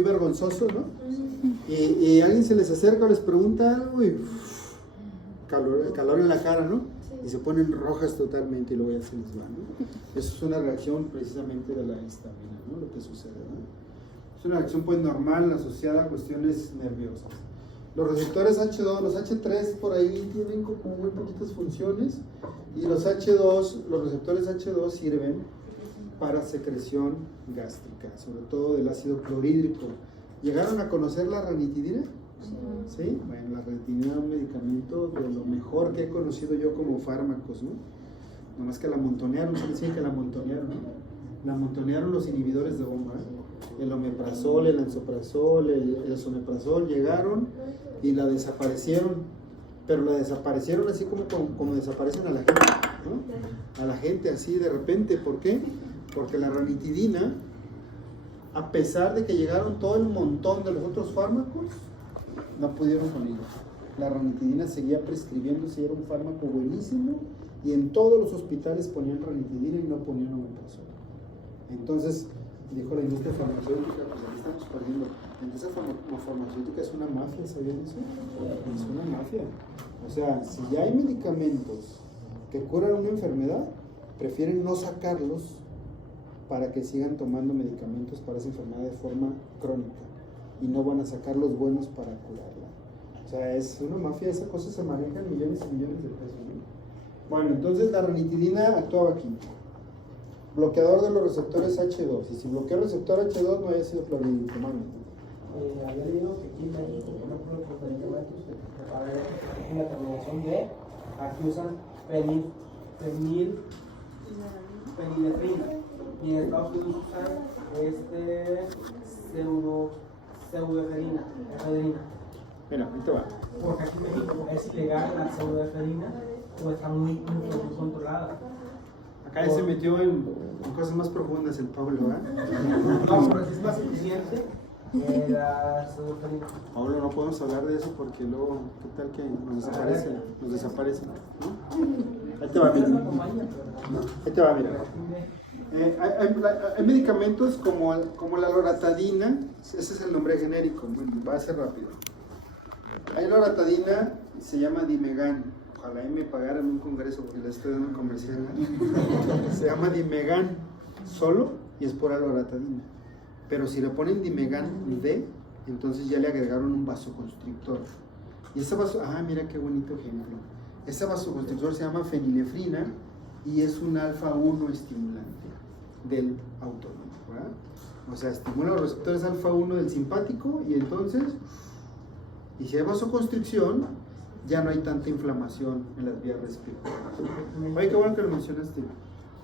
vergonzosos, ¿no? Y alguien se les acerca o les pregunta algo y calor en la cara, ¿no? Y se ponen rojas totalmente y luego ya se les va, ¿no? Eso es una reacción precisamente de la histamina, ¿no? Lo que sucede, ¿no? Es una reacción pues normal asociada a cuestiones nerviosas. Los receptores H2, los H3 por ahí tienen como muy poquitas funciones y los H2, los receptores H2 sirven para secreción gástrica, sobre todo del ácido clorhídrico. ¿Llegaron a conocer la ranitidina? Sí. Bueno, la ranitidina es un medicamento de lo mejor que he conocido yo como fármacos, ¿no? Nomás que la montonearon, se decía que la montonearon, ¿no? La montonearon los inhibidores de bomba, ¿eh? El omeprazol, el lansoprazol, el esomeprazol llegaron y la desaparecieron, pero la desaparecieron así como desaparecen a la gente, ¿no? A la gente así de repente. ¿Por qué? Porque la ranitidina, a pesar de que llegaron todo el montón de los otros fármacos, no pudieron con ella. La ranitidina seguía prescribiéndose y era un fármaco buenísimo y en todos los hospitales ponían ranitidina y no ponían omeprazol. Entonces dijo la industria farmacéutica, pues aquí estamos perdiendo. La industria farmacéutica es una mafia, ¿sabían eso? Es una mafia. O sea, si ya hay medicamentos que curan una enfermedad, prefieren no sacarlos para que sigan tomando medicamentos para esa enfermedad de forma crónica y no van a sacar los buenos para curarla. O sea, es una mafia, esa cosa se maneja en millones y millones de pesos, ¿no? Bueno, entonces la ranitidina actuaba aquí. Bloqueador de los receptores H2. Y si bloquea el receptor H2 no haya sido clorhídrico, Había leído que aquí en México, por ejemplo, los medicamentos que para la terminación de, aquí usan fenilefrina. Y en Estados Unidos usan pseudoeferina. Mira, ahí te va. Porque aquí en México es ilegal la pseudoeferina o está muy controlada. Acá ya se metió en cosas más profundas el Pablo, ¿eh? No, pero es más eficiente que la pseudoeferina. Pablo, no podemos hablar de eso porque luego, ¿qué tal que nos desaparecen? ¿No? Ahí te va, mira. Ahí te va, mira. Hay medicamentos como la loratadina, ese es el nombre genérico, va a ser rápido. Hay loratadina, se llama Dimegan. Ojalá me pagaran un congreso porque le estoy dando un comercial. Se llama Dimegan solo y es pura loratadina. Pero si le ponen Dimegan D, entonces ya le agregaron un vasoconstrictor. Y ese mira qué bonito ejemplo. Ese vasoconstrictor se llama fenilefrina y es un alfa-1 estimulante del autónomo, ¿verdad? O sea, estimula los receptores alfa-1 del simpático y entonces, y si hay vasoconstricción, ya no hay tanta inflamación en las vías respiratorias. Oye, qué bueno que lo mencionaste.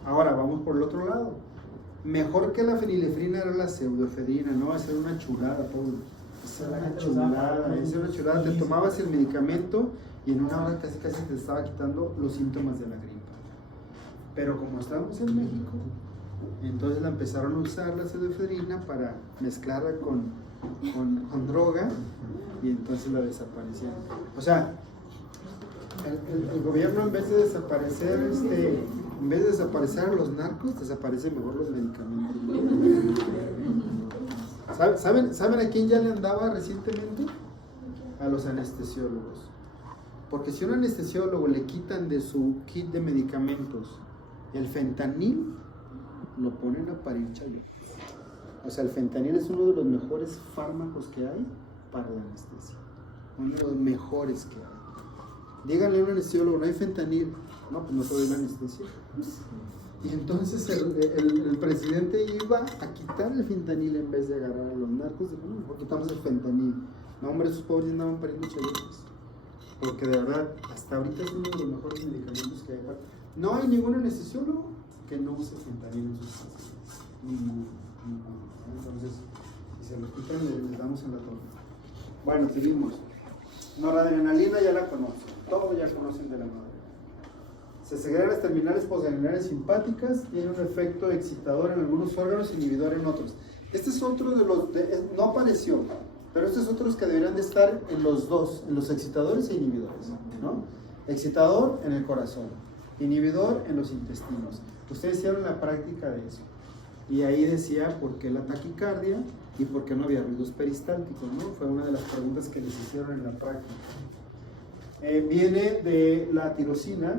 Ahora, vamos por el otro lado. Mejor que la fenilefrina era la pseudoefedrina, ¿no? Esa era una chulada, Pablo. Esa era una chulada. Te tomabas el medicamento y en una hora casi te estaba quitando los síntomas de la gripa. Pero como estábamos en México, entonces la empezaron a usar la pseudoefedrina para mezclarla con droga y entonces la desaparecieron. O sea, el gobierno en vez de desaparecer a los narcos, desaparecen mejor los medicamentos. ¿Saben a quién ya le andaba recientemente? A los anestesiólogos. Porque si a un anestesiólogo le quitan de su kit de medicamentos el fentanil, lo ponen a parir chayotes. O sea, el fentanil es uno de los mejores fármacos que hay para la anestesia. Uno de los mejores que hay. Díganle a un anestesiólogo, no hay fentanil. No, pues no te doy la anestesia. Y entonces el presidente iba a quitar el fentanil en vez de agarrar a los narcos. No, mejor quitamos el fentanil. No, hombre, esos pobres andaban pariendo chayotes. Porque de verdad, hasta ahorita es uno de los mejores medicamentos que hay. No hay ningún anestesiólogo que no use fentanil en sus pacientes. Ninguno. Entonces, si se los quitan, les damos en la torre. Bueno, seguimos. Noradrenalina ya la conocen. Todos ya conocen de la noradrenalina. Se segrega las terminales postgangliares simpáticas, tiene un efecto excitador en algunos órganos, inhibidor en otros. Este es otro de los, no apareció, pero este es otro que deberían de estar en los dos, en los excitadores e inhibidores, ¿no? Excitador en el corazón, inhibidor en el hígado. Inhibidor en el Inhibidor en los intestinos. Ustedes hicieron la práctica de eso. Y ahí decía por qué la taquicardia y por qué no había ruidos peristálticos, ¿no? Fue una de las preguntas que les hicieron en la práctica. Viene de la tirosina,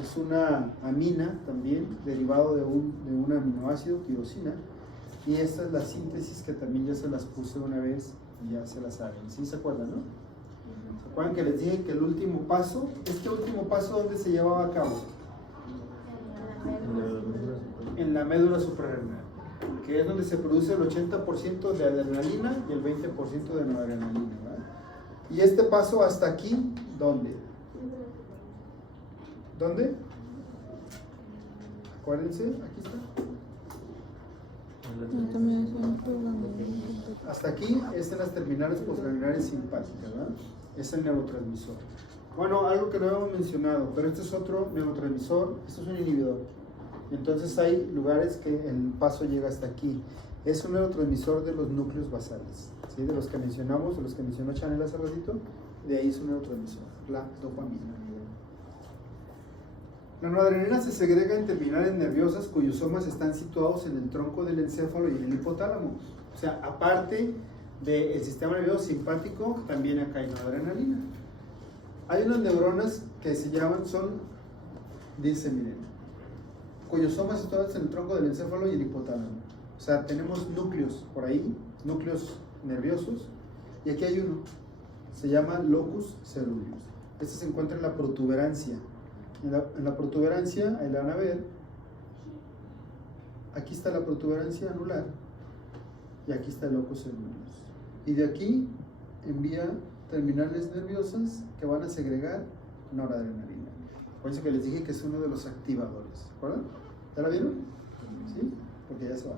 es una amina también, derivado de un aminoácido, tirosina. Y esta es la síntesis que también ya se las puse una vez y ya se las saben. ¿Sí se acuerdan, no? ¿Se acuerdan que les dije que el último paso, este último paso, ¿dónde se llevaba a cabo? En la médula suprarrenal, que es donde se produce el 80% de adrenalina y el 20% de noradrenalina, ¿verdad? Y este paso hasta aquí, ¿dónde? ¿Dónde? Acuérdense, aquí está. Hasta aquí es en las terminales postganglionares simpáticas, ¿verdad? Es el neurotransmisor. Bueno, algo que no hemos mencionado, pero este es otro neurotransmisor, esto es un inhibidor. Entonces hay lugares que el paso llega hasta aquí. Es un neurotransmisor de los núcleos basales, ¿sí? De los que mencionamos, de los que mencionó Chanel hace ratito, de ahí es un neurotransmisor, la dopamina. La noradrenalina se segrega en terminales nerviosas cuyos somas están situados en el tronco del encéfalo y en el hipotálamo. O sea, aparte del sistema nervioso simpático, también acá hay noradrenalina. Hay unas neuronas que se llaman, dice, miren, cuyos somas situados en el tronco del encéfalo y el hipotálamo. O sea, tenemos núcleos por ahí, núcleos nerviosos, y aquí hay uno, se llama locus coeruleus. Este se encuentra en la protuberancia. En la protuberancia, ahí la van a ver, aquí está la protuberancia anular y aquí está el locus coeruleus. Y de aquí envía terminales nerviosas que van a segregar noradrenalina. Por eso que les dije que es uno de los activadores. ¿Se acuerdan? ¿Ya la vieron? ¿Sí? Porque ya se va.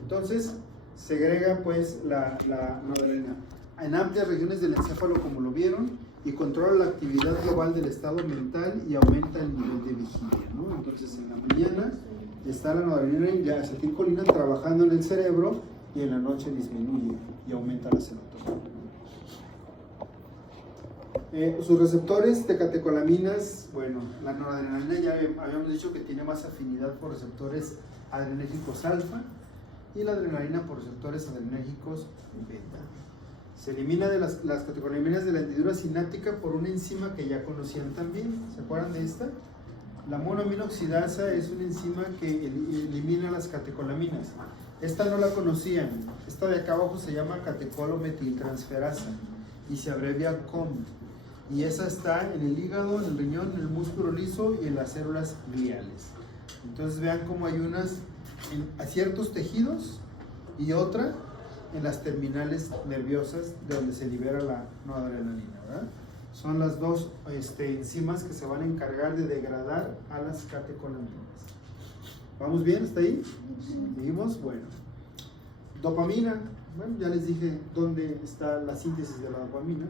Entonces, segrega pues la noradrenalina en amplias regiones del encéfalo, como lo vieron, y controla la actividad global del estado mental y aumenta el nivel de vigilia, ¿no? Entonces, en la mañana está la noradrenalina y la acetilcolina trabajando en el cerebro, y en la noche disminuye y aumenta la serotonina. Sus receptores de catecolaminas, bueno, la noradrenalina ya habíamos dicho que tiene más afinidad por receptores adrenérgicos alfa y la adrenalina por receptores adrenérgicos beta. Se elimina de las catecolaminas de la hendidura sináptica por una enzima que ya conocían también. ¿Se acuerdan de esta? La monoaminoxidasa es una enzima que elimina las catecolaminas. Esta no la conocían. Esta de acá abajo se llama catecolometiltransferasa y se abrevia COM. Y esa está en el hígado, en el riñón, en el músculo liso y en las células gliales. Entonces vean cómo hay unas a ciertos tejidos y otra en las terminales nerviosas de donde se libera la noradrenalina, ¿verdad? Son las dos enzimas que se van a encargar de degradar a las catecolaminas. ¿Vamos bien hasta ahí? ¿Seguimos? Bueno. Dopamina. Bueno, ya les dije dónde está la síntesis de la dopamina.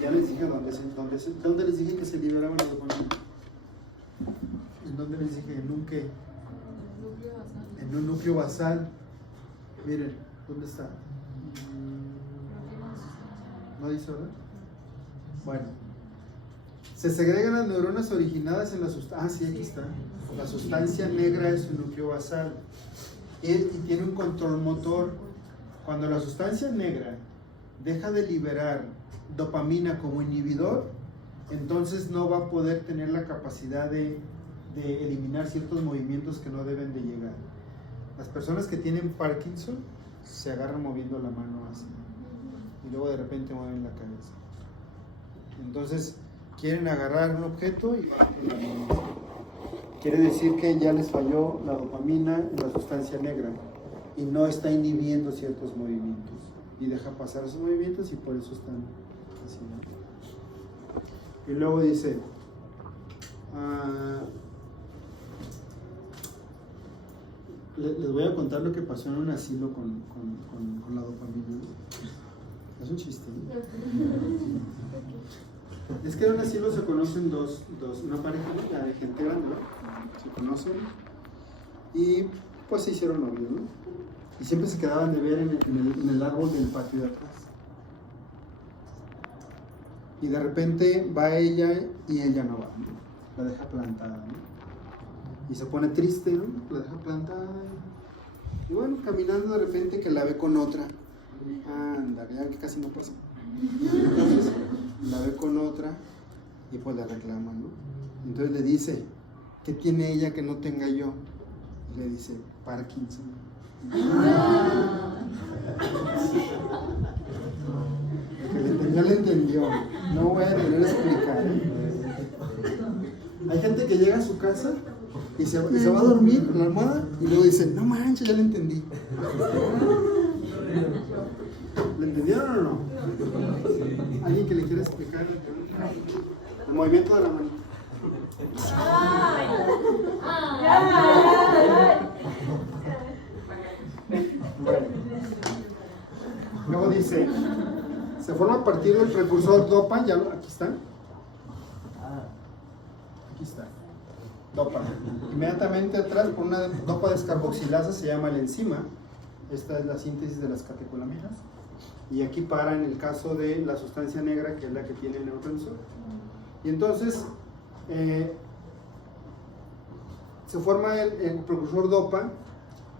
Ya les dije dónde les dije que se liberaba la dopamina. ¿En dónde les dije? ¿En un qué? En un núcleo basal. Miren, ¿dónde está? ¿No dice, verdad? Bueno. Se segregan las neuronas originadas en la sustancia. Ah, sí, aquí está. La sustancia negra es un núcleo basal. Y tiene un control motor. Cuando la sustancia negra deja de liberar dopamina como inhibidor, entonces no va a poder tener la capacidad de eliminar ciertos movimientos que no deben de llegar. Las personas que tienen Parkinson se agarran moviendo la mano así y luego de repente mueven la cabeza. Entonces quieren agarrar un objeto y van con la mano. Quiere decir que ya les falló la dopamina en la sustancia negra y no está inhibiendo ciertos movimientos y deja pasar esos movimientos y por eso están así, ¿no? Y luego dice les voy a contar lo que pasó en un asilo con la dopamina. Es un chiste, ¿no? Es que en un asilo se conocen una pareja de gente grande, ¿no? Se conocen y pues se hicieron novios, ¿no? Y siempre se quedaban de ver en el árbol del patio de atrás. Y de repente va ella y ella no va, ¿no? La deja plantada, ¿no? Y se pone triste, ¿no? La deja plantada. Y bueno, caminando de repente que la ve con otra. Anda, ya que casi no pasa. Entonces, la ve con otra y pues la reclama, ¿no? Entonces le dice, ¿qué tiene ella que no tenga yo? Y le dice, Parkinson. El que le entendió, le entendió. No voy a tener que explicar. Hay gente que llega a su casa y se va a dormir en la almohada y luego dice, no manches, ya le entendí. ¿Le entendieron o no? ¿Alguien que le quiera explicar el movimiento de la mano? Bueno. Luego dice, se forma a partir del precursor DOPA, ya aquí está. Aquí está. DOPA. Inmediatamente atrás, por una DOPA descarboxilasa, se llama la enzima. Esta es la síntesis de las catecolaminas. Y aquí para en el caso de la sustancia negra, que es la que tiene el neurotransmisor. Y entonces, se forma el precursor DOPA,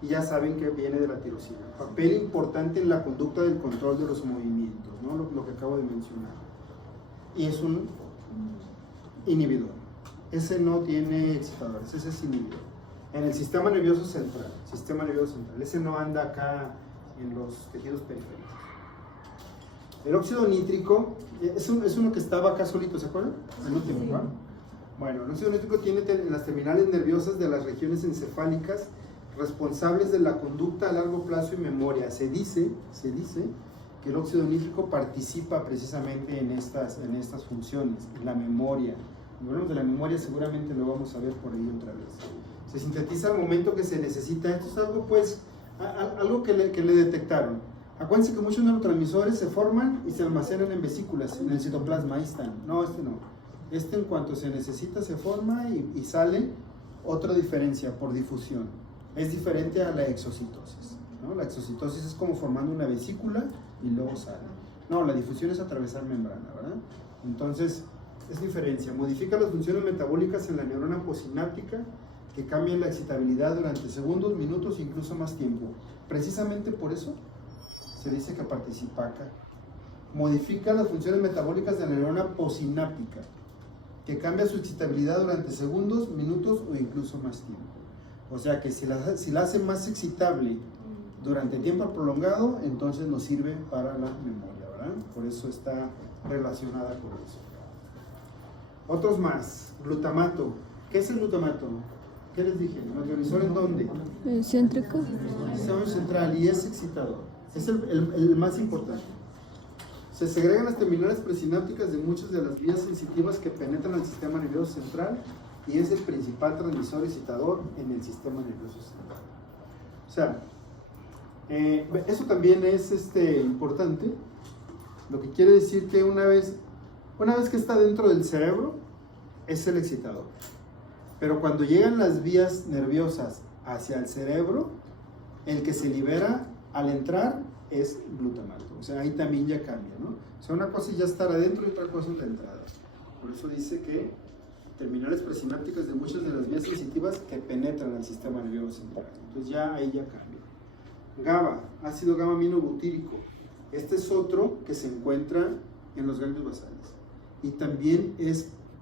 y ya saben que viene de la tirosina. Papel importante en la conducta del control de los movimientos, ¿no? Lo que acabo de mencionar. Y es un inhibidor. Ese no tiene excitadores, ese es inhibidor. En el sistema nervioso central, ese no anda acá en los tejidos periféricos. El óxido nítrico es uno que estaba acá solito, ¿se acuerdan? El último, ¿no? Bueno, el óxido nítrico tiene las terminales nerviosas de las regiones encefálicas responsables de la conducta a largo plazo y memoria. Se dice que el óxido nítrico participa precisamente en estas funciones, en la memoria. Cuando hablamos de la memoria seguramente lo vamos a ver por ahí otra vez. Se sintetiza al momento que se necesita. Esto es algo, pues, algo que le detectaron. Acuérdense que muchos neurotransmisores se forman y se almacenan en vesículas, en el citoplasma, ahí están. No, este no. Este en cuanto se necesita se forma y sale. Otra diferencia por difusión. Es diferente a la exocitosis, ¿no? La exocitosis es como formando una vesícula y luego sale. No, la difusión es atravesar membrana, ¿verdad? Entonces, es diferencia. Modifica las funciones metabólicas en la neurona posináptica que cambian la excitabilidad durante segundos, minutos e incluso más tiempo. Precisamente por eso se dice que participa acá. Modifica las funciones metabólicas de la neurona posináptica que cambia su excitabilidad durante segundos, minutos o incluso más tiempo. O sea que si la hace más excitable durante tiempo prolongado, entonces nos sirve para la memoria, ¿verdad? Por eso está relacionada con eso. Otros más. Glutamato. ¿Qué es el glutamato? ¿Qué les dije? ¿Neurotransmisor en dónde? Céntrico. Sistema central y es excitador. Es el más importante. Se segregan las terminales presinápticas de muchas de las vías sensitivas que penetran al sistema nervioso central y es el principal transmisor excitador en el sistema nervioso central. O sea, eso también es importante, lo que quiere decir que una vez que está dentro del cerebro, es el excitador. Pero cuando llegan las vías nerviosas hacia el cerebro, el que se libera al entrar es glutamato. O sea, ahí también ya cambia, ¿no? O sea, una cosa es ya estar adentro y otra cosa es la entrada. Por eso dice que terminales presinápticas de muchas de las vías sensitivas que penetran al sistema nervioso central. Entonces ya ahí ya cambia. GABA, ácido gamma-aminobutírico. Este es otro que se encuentra en los ganglios basales. Y también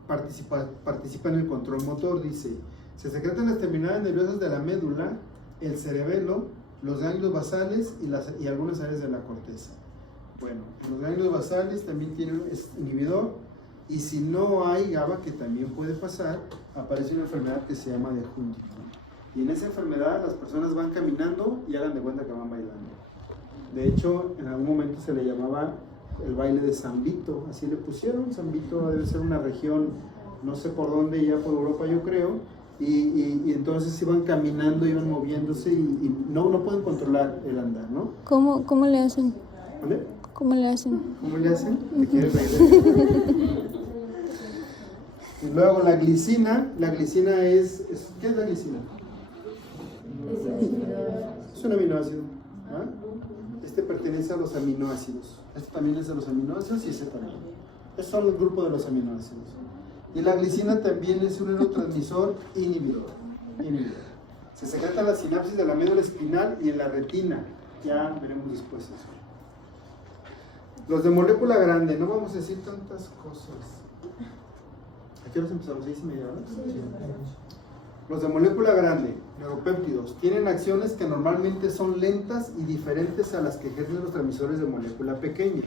participa en el control motor, dice. Se secretan las terminales nerviosas de la médula, el cerebelo, los ganglios basales y algunas áreas de la corteza. Bueno, los ganglios basales también tienen inhibidor. Y si no hay GABA, que también puede pasar, aparece una enfermedad que se llama de Huntington. Y en esa enfermedad las personas van caminando y hagan de cuenta que van bailando. De hecho, en algún momento se le llamaba el baile de San Vito, así le pusieron. San Vito debe ser una región, no sé por dónde, ya por Europa yo creo. Y entonces iban caminando, iban moviéndose y no pueden controlar el andar, ¿no? ¿Cómo le hacen? ¿Vale? ¿Cómo le hacen? ¿Cómo le hacen? ¿Te quieres reír? Y luego la glicina es ¿qué es la glicina? Es un aminoácido. Este pertenece a los aminoácidos. Este también es de los aminoácidos y ese también. Esos son el grupo de los aminoácidos. Y la glicina también es un neurotransmisor inhibidor. Se secreta en la sinapsis de la médula espinal y en la retina. Ya veremos después eso. Los de molécula grande, no vamos a decir tantas cosas. ¿A qué hora empezamos? ¿6:30? Sí. Los de molécula grande, neuropéptidos, tienen acciones que normalmente son lentas y diferentes a las que ejercen los transmisores de molécula pequeña.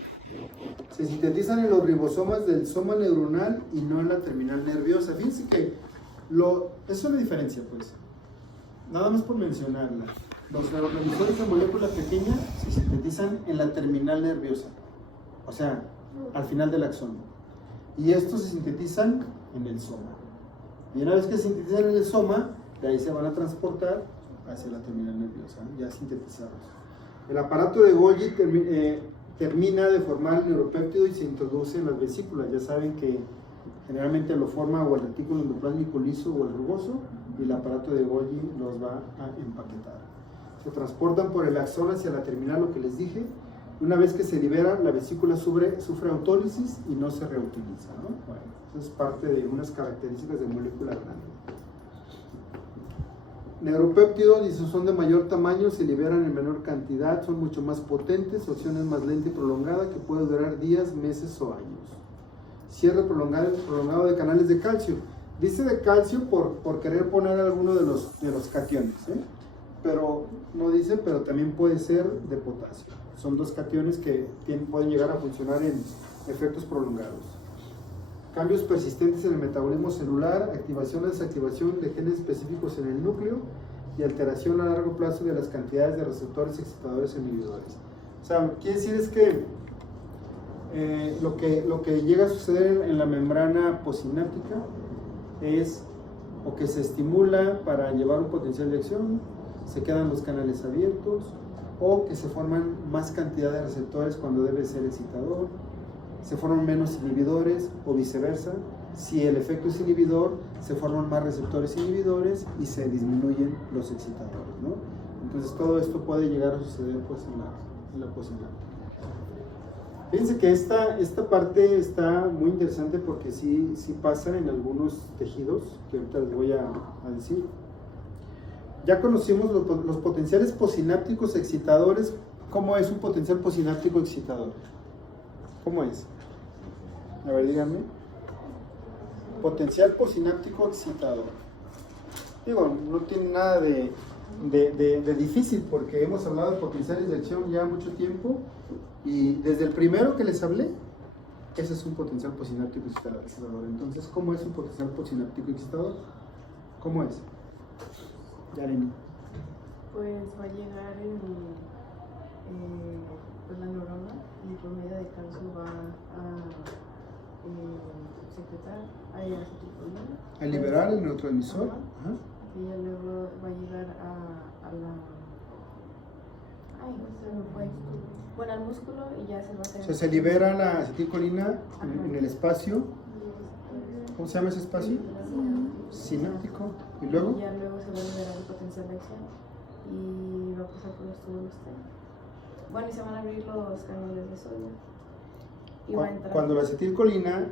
Se sintetizan en los ribosomas del soma neuronal y no en la terminal nerviosa. Fíjense que es una diferencia, pues. Nada más por mencionarla. Los neurotransmisores de molécula pequeña se sintetizan en la terminal nerviosa, o sea, al final del axón. Y estos se sintetizan en el soma. Y una vez que se sintetizan en el soma, de ahí se van a transportar hacia la terminal nerviosa, ya sintetizados. El aparato de Golgi termina de formar el neuropéptido y se introduce en las vesículas. Ya saben que generalmente lo forma o el retículo endoplásmico liso o el rugoso, y el aparato de Golgi los va a empaquetar. Se transportan por el axón hacia la terminal, lo que les dije. Una vez que se libera, la vesícula sufre autólisis y no se reutiliza, ¿no? Bueno, eso es parte de unas características de molécula grande. Neuropéptidos, y son de mayor tamaño, se liberan en menor cantidad, son mucho más potentes, su acción es más lenta y prolongada, que puede durar días, meses o años. Cierre prolongado de canales de calcio. Dice de calcio por querer poner alguno de los cationes, pero no dice, pero también puede ser de potasio. Son dos cationes que pueden llegar a funcionar en efectos prolongados. Cambios persistentes en el metabolismo celular, activación o desactivación de genes específicos en el núcleo y alteración a largo plazo de las cantidades de receptores excitadores e inhibidores. O sea, lo que quiere decir es que lo que llega a suceder en la membrana posináptica es o que se estimula para llevar un potencial de acción, se quedan los canales abiertos, o que se forman más cantidad de receptores cuando debe ser excitador, se forman menos inhibidores o viceversa. Si el efecto es inhibidor, se forman más receptores inhibidores y se disminuyen los excitadores, ¿no? Entonces todo esto puede llegar a suceder pues, en la posináptica. Fíjense que esta parte está muy interesante porque sí pasa en algunos tejidos, que ahorita les voy a decir. Ya conocimos los potenciales posinápticos excitadores. ¿Cómo es un potencial posináptico excitador? ¿Cómo es? A ver, díganme. Potencial posináptico excitador. Digo, no tiene nada de difícil porque hemos hablado de potenciales de acción ya mucho tiempo y desde el primero que les hablé, ese es un potencial posináptico excitador. Entonces, ¿cómo es un potencial posináptico excitador? ¿Cómo es? Yareni. Pues va a llegar pues la neurona y por medio de calcio va a secretar a acetilcolina. A liberar el neurotransmisor. Ajá. Y ya luego va a llegar a la... Ay, se me fue. Bueno, al músculo y ya se va a hacer... O sea, se libera la acetilcolina en el espacio. ¿Cómo se llama ese espacio? Sináptico. ¿Y luego? Y ya luego se va a liberar el potencial de acción y va a pasar por los túbulos T. Bueno, y se van a abrir los canales de sodio. Y va a entrar. Cuando la acetilcolina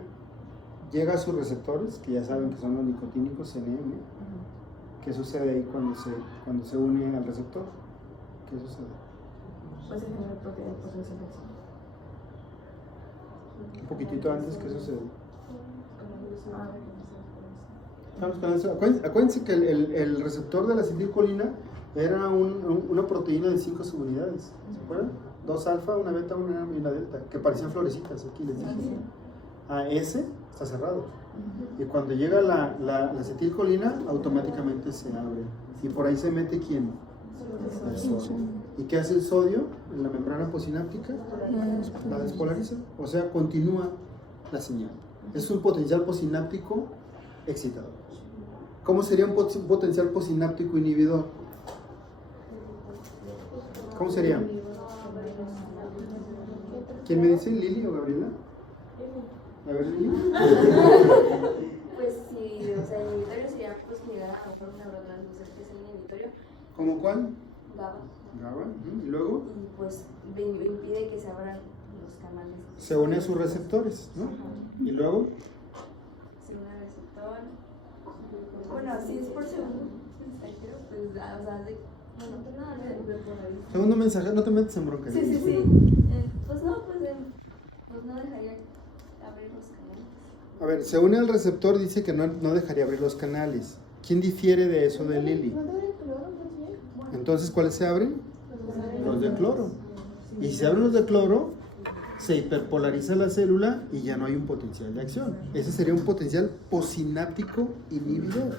llega a sus receptores, que ya saben que son los nicotínicos NM, ¿qué sucede ahí cuando se une al receptor? ¿Qué sucede? Pues se genera el potencial de acción. Un poquitito antes, ¿qué sucede? Ah, Acuérdense que el receptor de la acetilcolina era una proteína de 5 subunidades, ¿se acuerdan? 2 alfa, una beta, una y una delta, que parecían florecitas, aquí les dije. Ese está cerrado. Y cuando llega la acetilcolina, automáticamente se abre. Y por ahí se mete ¿quién? El sodio. ¿Y qué hace el sodio en la membrana posináptica? La despolariza. O sea, continúa la señal. Es un potencial posináptico excitador. ¿Cómo sería un potencial posináptico inhibidor? ¿Cómo sería? ¿Quién me dice? ¿Lili o Gabriela? A ver, Lili. Pues sí, o sea, el inhibitorio sería pues similar a una neurotransmisor que es el inhibitorio. ¿Cómo cuál? GABA. GABA. ¿Y luego? Y pues impide que se abran los canales. Se une a sus receptores, ¿no? Y luego, Se une al receptor. Bueno, si es por segundo mensajero, pues, o sea, segundo mensaje, no te metes en bronca. sí. Pues no dejaría abrir los canales. A ver, se une al receptor, dice que no dejaría abrir los canales. ¿Quién difiere de eso de Lili? Entonces, ¿cuáles se abren? Los de cloro. Y si se abren los de cloro, se hiperpolariza la célula y ya no hay un potencial de acción. Ese sería un potencial posináptico inhibidor.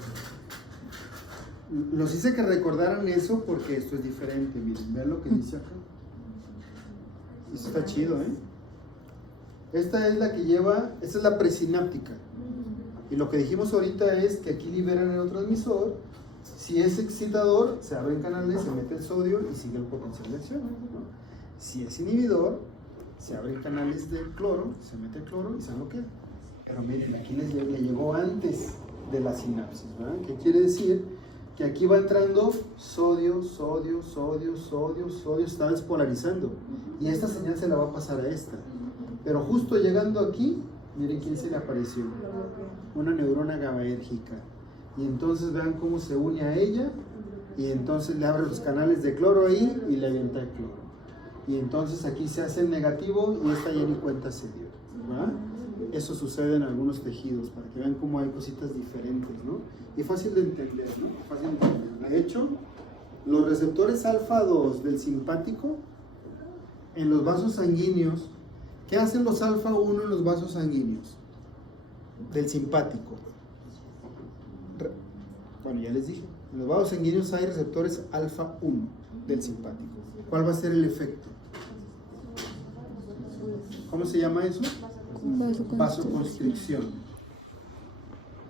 Los hice que recordaran eso porque esto es diferente. Miren, vean lo que dice acá. Esto está chido, ¿eh? Esta es la que lleva, esta es la presináptica. Y lo que dijimos ahorita es que aquí liberan el neurotransmisor. Si es excitador, se abren canales, se mete el sodio y sigue el potencial de acción, ¿no? Si es inhibidor, se abren canales de cloro, se mete el cloro y se bloquea. Pero miren, aquí le llegó antes de la sinapsis, ¿verdad? ¿Qué quiere decir? Que aquí va entrando sodio, está despolarizando. Y esta señal se la va a pasar a esta. Pero justo llegando aquí, miren quién se le apareció. Una neurona GABAérgica. Y entonces vean cómo se une a ella. Y entonces le abre los canales de cloro ahí y le avienta el cloro. Y entonces aquí se hace el negativo y esta ya ni cuenta se dio, ¿verdad? Eso sucede en algunos tejidos, para que vean cómo hay cositas diferentes, ¿no? Y fácil de entender, ¿no? Fácil de entender. De hecho, los receptores alfa 2 del simpático en los vasos sanguíneos, ¿qué hacen los alfa 1 en los vasos sanguíneos del simpático? Bueno, ya les dije, en los vasos sanguíneos hay receptores alfa 1 del simpático. ¿Cuál va a ser el efecto? ¿Cómo se llama eso? Vasoconstricción.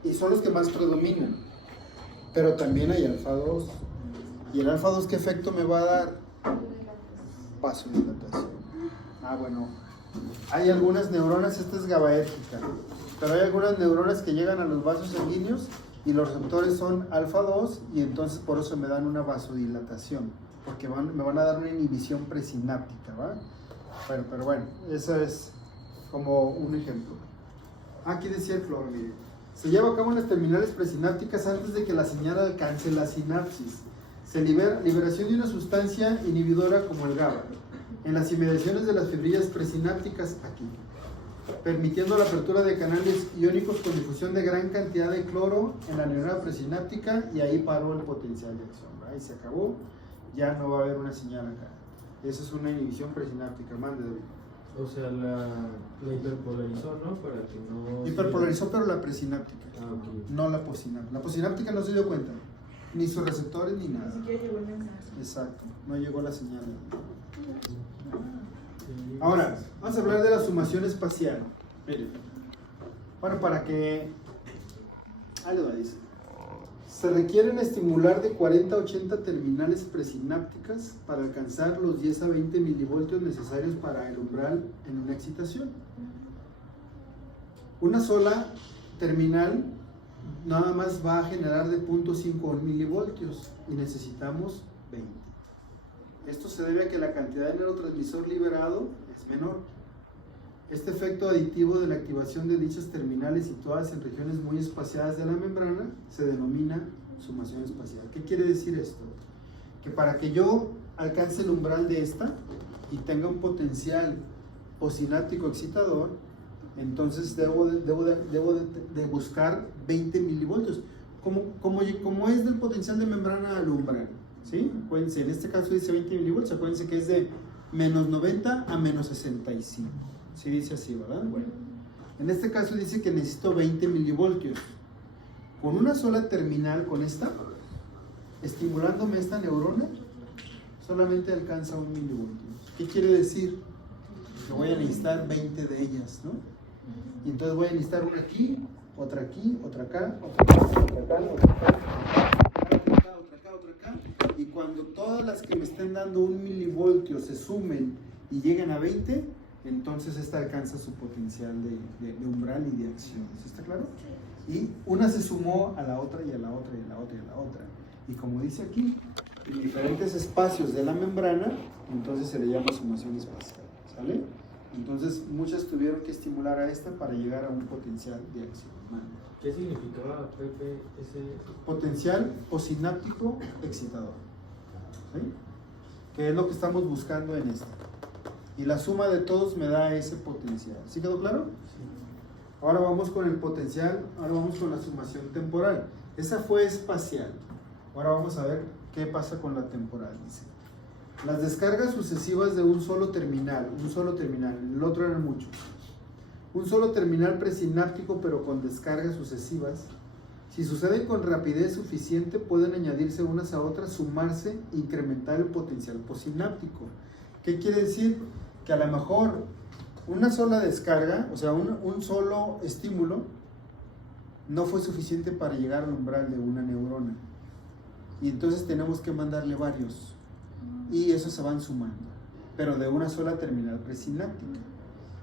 Y son los que más predominan. Pero también hay alfa 2. ¿Y el alfa 2 qué efecto me va a dar? Vasodilatación. Ah, bueno. Hay algunas neuronas, esta es GABAérgica, pero hay algunas neuronas que llegan a los vasos sanguíneos y los receptores son alfa 2 y entonces por eso me dan una vasodilatación, porque me van a dar una inhibición presináptica, ¿va? Pero bueno, eso es como un ejemplo. Aquí decía el cloro, mire. Se lleva a cabo en las terminales presinápticas antes de que la señal alcance la sinapsis. Se liberación de una sustancia inhibidora como el GABA en las inmediaciones de las fibrillas presinápticas aquí, permitiendo la apertura de canales iónicos con difusión de gran cantidad de cloro en la neurona presináptica y ahí paró el potencial de acción, ¿verdad? Y se acabó, ya no va a haber una señal acá. Esa es una inhibición presináptica. Mande, David. O sea, la hiperpolarizó, ¿no? Para que no... Hiperpolarizó, pero la presináptica, ok. no la posináptica. La posináptica no se dio cuenta, ni sus receptores ni nada. Ni siquiera llegó el mensaje. Exacto, no llegó la señal. Ahora, vamos a hablar de la sumación espacial. Miren. Bueno, para que... Ahí lo dice. Se requieren estimular de 40 a 80 terminales presinápticas para alcanzar los 10 a 20 milivoltios necesarios para el umbral en una excitación. Una sola terminal nada más va a generar de 0.5 milivoltios y necesitamos 20. Esto se debe a que la cantidad de neurotransmisor liberado es menor. Este efecto aditivo de la activación de dichas terminales situadas en regiones muy espaciadas de la membrana se denomina sumación espacial. ¿Qué quiere decir esto? Que para que yo alcance el umbral de esta y tenga un potencial posináptico excitador, entonces debo de buscar 20 milivoltios. Como es del potencial de membrana al umbral, ¿sí? Acuérdense, en este caso dice 20 milivoltios, acuérdense que es de menos 90 a menos 65. Sí dice así, ¿verdad? Bueno, en este caso dice que necesito 20 milivoltios. Con una sola terminal, con esta, estimulándome esta neurona, solamente alcanza 1 milivoltio. ¿Qué quiere decir? Que voy a necesitar 20 de ellas, ¿no? Y entonces voy a necesitar una aquí, otra acá, otra acá. Y cuando todas las que me estén dando 1 milivoltio se sumen y lleguen a 20, entonces esta alcanza su potencial de umbral y de acción. ¿Sí está claro? Y una se sumó a la otra y a la otra y a la otra y a la otra. Y como dice aquí, en diferentes espacios de la membrana, entonces se le llama sumación espacial. ¿Sale? Entonces muchas tuvieron que estimular a esta para llegar a un potencial de acción humana. ¿Qué significaba, Pepe, ese? Potencial posináptico excitador, ¿sí? Que es lo que estamos buscando en esta. Y la suma de todos me da ese potencial. ¿Sí quedó claro? Sí. Ahora vamos con el potencial, ahora vamos con la sumación temporal. Esa fue espacial. Ahora vamos a ver qué pasa con la temporal. Dice, las descargas sucesivas de un solo terminal, el otro eran muchos. Un solo terminal presináptico pero con descargas sucesivas, si suceden con rapidez suficiente, pueden añadirse unas a otras, sumarse, incrementar el potencial posináptico. ¿Qué quiere decir? Que a lo mejor una sola descarga, o sea, un solo estímulo, no fue suficiente para llegar al umbral de una neurona. Y entonces tenemos que mandarle varios. Y esos se van sumando, pero de una sola terminal presináptica.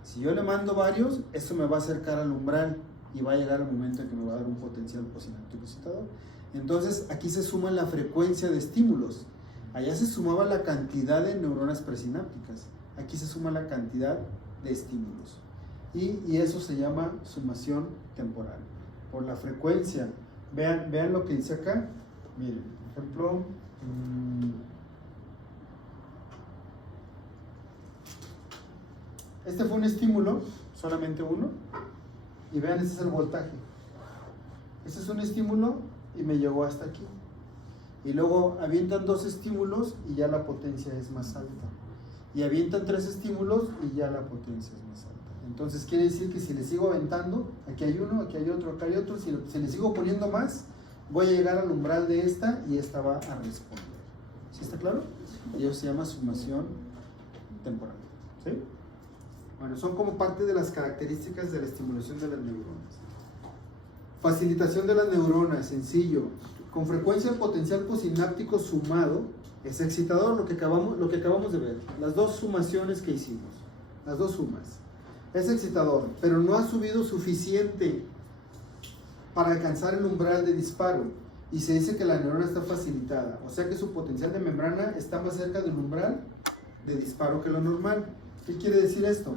Si yo le mando varios, eso me va a acercar al umbral y va a llegar el momento en que me va a dar un potencial posináptico excitador. Entonces aquí se suma la frecuencia de estímulos. Allá se sumaba la cantidad de neuronas presinápticas. Aquí se suma la cantidad de estímulos. Y eso se llama sumación temporal. Por la frecuencia. Vean lo que dice acá. Miren, por ejemplo, este fue un estímulo, solamente uno. Y vean, este es el voltaje. Este es un estímulo y me llegó hasta aquí. Y luego avientan 2 estímulos y ya la potencia es más alta. Y avientan 3 estímulos y ya la potencia es más alta. Entonces quiere decir que si le sigo aventando, aquí hay uno, aquí hay otro, acá hay otro, si le sigo poniendo más, voy a llegar al umbral de esta y esta va a responder. ¿Sí está claro? Y eso se llama sumación temporal. ¿Sí? Bueno, son como parte de las características de la estimulación de las neuronas. Facilitación de las neuronas, sencillo. Con frecuencia el potencial posináptico sumado es excitador, lo que acabamos de ver. Las 2 sumaciones que hicimos, las 2 sumas. Es excitador, pero no ha subido suficiente para alcanzar el umbral de disparo. Y se dice que la neurona está facilitada, o sea que su potencial de membrana está más cerca del umbral de disparo que lo normal. ¿Qué quiere decir esto?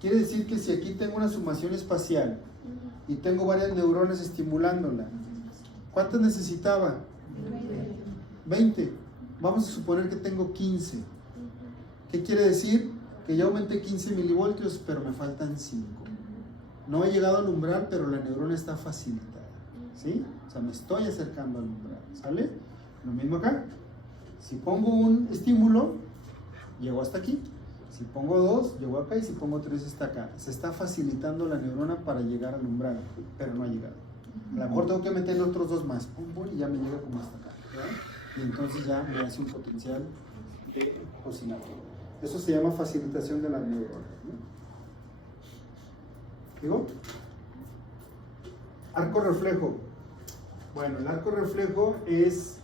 Quiere decir que si aquí tengo una sumación espacial y tengo varias neuronas estimulándola, ¿cuántas necesitaba? 20. Vamos a suponer que tengo 15. ¿Qué quiere decir? Que ya aumenté 15 milivoltios, pero me faltan 5. No he llegado al umbral, pero la neurona está facilitada. ¿Sí? O sea, me estoy acercando al umbral. ¿Sale? Lo mismo acá. Si pongo un estímulo, llego hasta aquí. Si pongo 2, llego acá, y si pongo 3, está acá. Se está facilitando la neurona para llegar al umbral, pero no ha llegado. A lo mejor tengo que meterle otros 2 más, pum, pum, y ya me llega como hasta acá, ¿verdad? Y entonces ya me hace un potencial de posináptico. Eso se llama facilitación de la neurona, ¿no? ¿Digo? Arco reflejo. Bueno, el arco reflejo es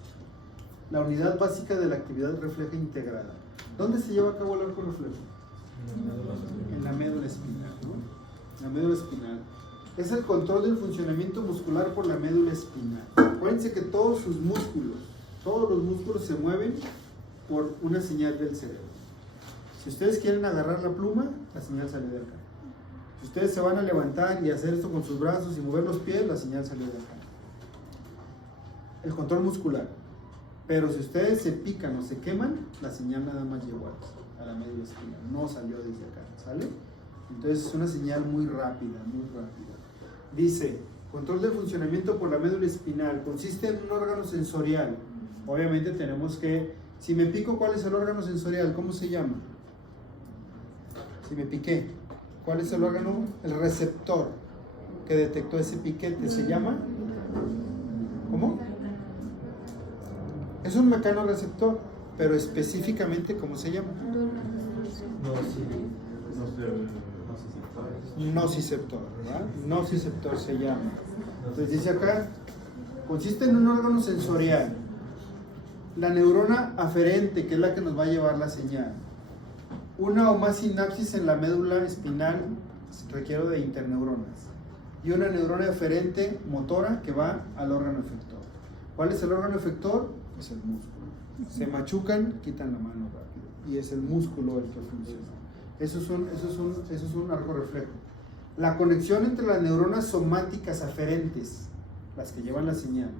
la unidad básica de la actividad refleja integrada. ¿Dónde se lleva a cabo el arco reflejo? En la médula espinal, ¿no? La médula espinal. Es el control del funcionamiento muscular por la médula espinal. Acuérdense que todos los músculos se mueven por una señal del cerebro. Si ustedes quieren agarrar la pluma, la señal sale de acá. Si ustedes se van a levantar y hacer esto con sus brazos y mover los pies, la señal sale de acá. El control muscular. Pero si ustedes se pican o se queman, la señal nada más llegó a la médula espinal, no salió desde acá, ¿sale? Entonces es una señal muy rápida, muy rápida. Dice, control del funcionamiento por la médula espinal, consiste en un órgano sensorial. Obviamente tenemos que, si me pico, ¿cuál es el órgano sensorial? ¿Cómo se llama? Si me piqué, ¿cuál es el órgano? El receptor que detectó ese piquete, ¿se llama? ¿Cómo? Es un mecanorreceptor, pero específicamente, ¿cómo se llama? Nociceptor, ¿verdad? Nociceptor se llama. Entonces dice acá, consiste en un órgano sensorial. La neurona aferente, que es la que nos va a llevar la señal. Una o más sinapsis en la médula espinal, requiero de interneuronas. Y una neurona eferente motora que va al órgano efector. ¿Cuál es el órgano efector? Es el músculo. Se machucan, quitan la mano rápido. Y es el músculo el que funciona. Eso es un arco reflejo. La conexión entre las neuronas somáticas aferentes, las que llevan la señal,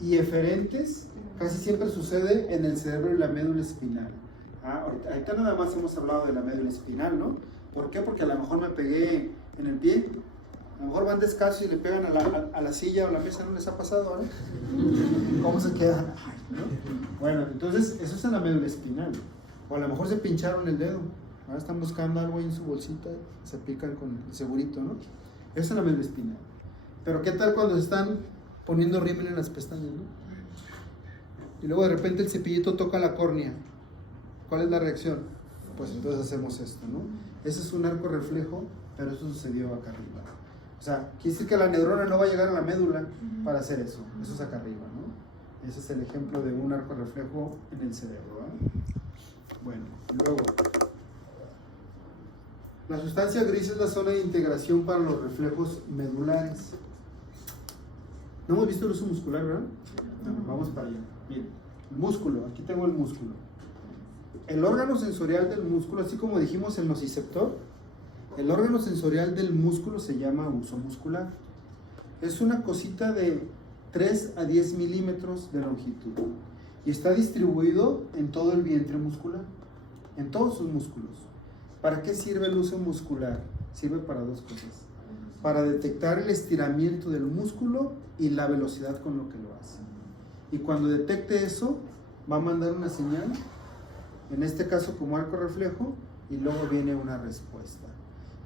y eferentes, casi siempre sucede en el cerebro y la médula espinal. Ahorita nada más hemos hablado de la médula espinal, ¿no? ¿Por qué? Porque a lo mejor me pegué en el pie, a lo mejor van descalzos y le pegan a la silla o la mesa, ¿no les ha pasado, no? ¿Cómo se queda? ¿No? Bueno, entonces eso es en la médula espinal. O a lo mejor se pincharon el dedo, ahora están buscando algo ahí en su bolsita, se pican con el segurito, ¿no? Eso es en la médula espinal. Pero ¿qué tal cuando se están poniendo rímel en las pestañas, ¿no? Y luego de repente el cepillito toca la córnea? ¿Cuál es la reacción? Pues entonces hacemos esto, ¿no? Ese es un arco reflejo, pero eso sucedió acá arriba. O sea, quiere decir que la neurona no va a llegar a la médula para hacer eso. Eso es acá arriba, ¿no? Ese es el ejemplo de un arco reflejo en el cerebro, ¿eh? Bueno, luego, la sustancia gris es la zona de integración para los reflejos medulares. ¿No hemos visto el uso muscular, verdad? Bueno, vamos para allá. Bien, el músculo, aquí tengo el músculo. El órgano sensorial del músculo, así como dijimos el nociceptor, el órgano sensorial del músculo se llama uso muscular. Es una cosita de 3 a 10 milímetros de longitud y está distribuido en todo el vientre muscular, en todos sus músculos. ¿Para qué sirve el uso muscular? Sirve para dos cosas: para detectar el estiramiento del músculo y la velocidad con lo que lo hace. Y cuando detecte eso, va a mandar una señal, en este caso como arco reflejo, y luego viene una respuesta.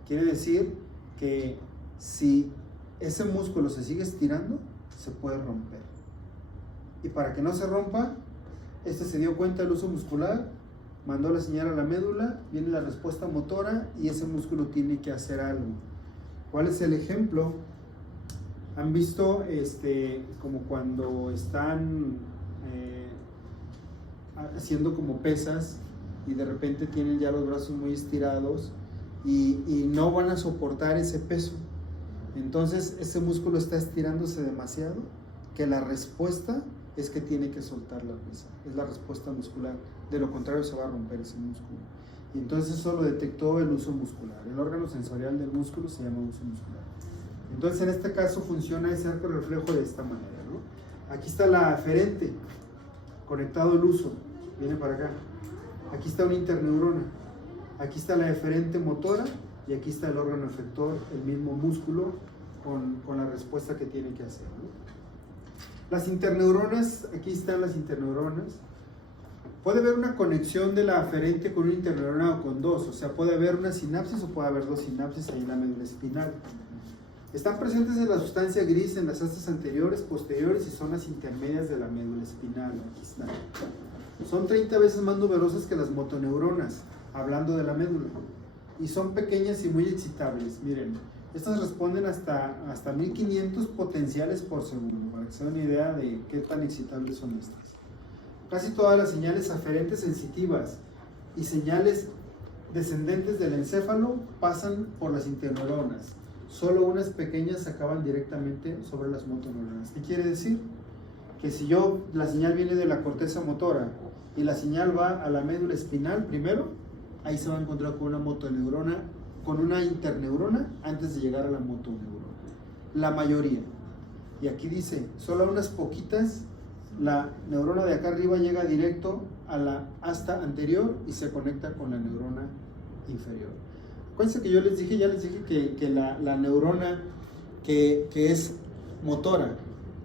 Quiere decir que si ese músculo se sigue estirando, se puede romper. Y para que no se rompa, se dio cuenta del uso muscular, mandó la señal a la médula, viene la respuesta motora y ese músculo tiene que hacer algo. ¿Cuál es el ejemplo? ¿Han visto como cuando están haciendo como pesas y de repente tienen ya los brazos muy estirados y no van a soportar ese peso? Entonces ese músculo está estirándose demasiado, que la respuesta es que tiene que soltar la pesa. Es la respuesta muscular. De lo contrario se va a romper ese músculo. Y entonces eso lo detectó el uso muscular. El órgano sensorial del músculo se llama uso muscular. Entonces en este caso funciona ese arco reflejo de esta manera, ¿no? Aquí está la aferente, conectado el uso, viene para acá. Aquí está una interneurona. Aquí está la eferente motora y aquí está el órgano efector, el mismo músculo con la respuesta que tiene que hacer, ¿no? Las interneuronas, aquí están las interneuronas. Puede haber una conexión de la aferente con una interneurona o con dos, o sea, puede haber una sinapsis o puede haber dos sinapsis ahí en la médula espinal. Están presentes en la sustancia gris en las astas anteriores, posteriores y zonas intermedias de la médula espinal. Aquí están. Son 30 veces más numerosas que las motoneuronas, hablando de la médula, y son pequeñas y muy excitables. Miren, estas responden hasta 1500 potenciales por segundo, para que se den una idea de qué tan excitables son estas. Casi todas las señales aferentes sensitivas y señales descendentes del encéfalo pasan por las interneuronas. Solo unas pequeñas acaban directamente sobre las motoneuronas. ¿Qué quiere decir? Que si la señal viene de la corteza motora y la señal va a la médula espinal primero, ahí se va a encontrar con una motoneurona, con una interneurona antes de llegar a la motoneurona. La mayoría. Y aquí dice, solo unas poquitas, la neurona de acá arriba llega directo a la asta anterior y se conecta con la neurona inferior. Acuérdense que ya les dije que la neurona que es motora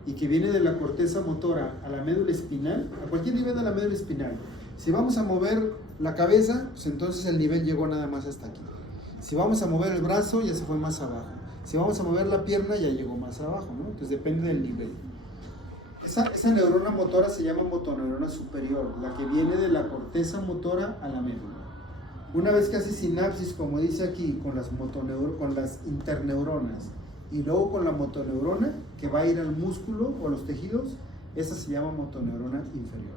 y que viene de la corteza motora a la médula espinal, a cualquier nivel de la médula espinal, si vamos a mover la cabeza, pues entonces el nivel llegó nada más hasta aquí. Si vamos a mover el brazo, ya se fue más abajo. Si vamos a mover la pierna, ya llegó más abajo, ¿no? Entonces depende del nivel. Esa neurona motora se llama motoneurona superior, la que viene de la corteza motora a la médula. Una vez que hace sinapsis, como dice aquí, con las interneuronas y luego con la motoneurona que va a ir al músculo o a los tejidos, esa se llama motoneurona inferior.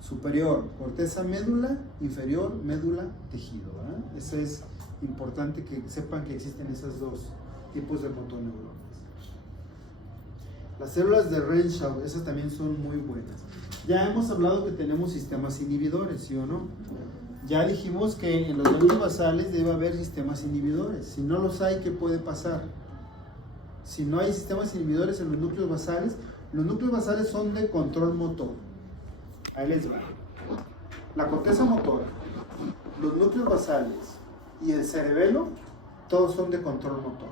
Superior, corteza médula, inferior, médula, tejido, ¿verdad? Eso es importante que sepan que existen esos dos tipos de motoneuronas. Las células de Renshaw, esas también son muy buenas. Ya hemos hablado que tenemos sistemas inhibidores, ¿sí o no? Ya dijimos que en los ganglios basales debe haber sistemas inhibidores. Si no los hay, ¿qué puede pasar? Si no hay sistemas inhibidores en los núcleos basales son de control motor. Ahí les va. La corteza motora, los núcleos basales y el cerebelo, todos son de control motor.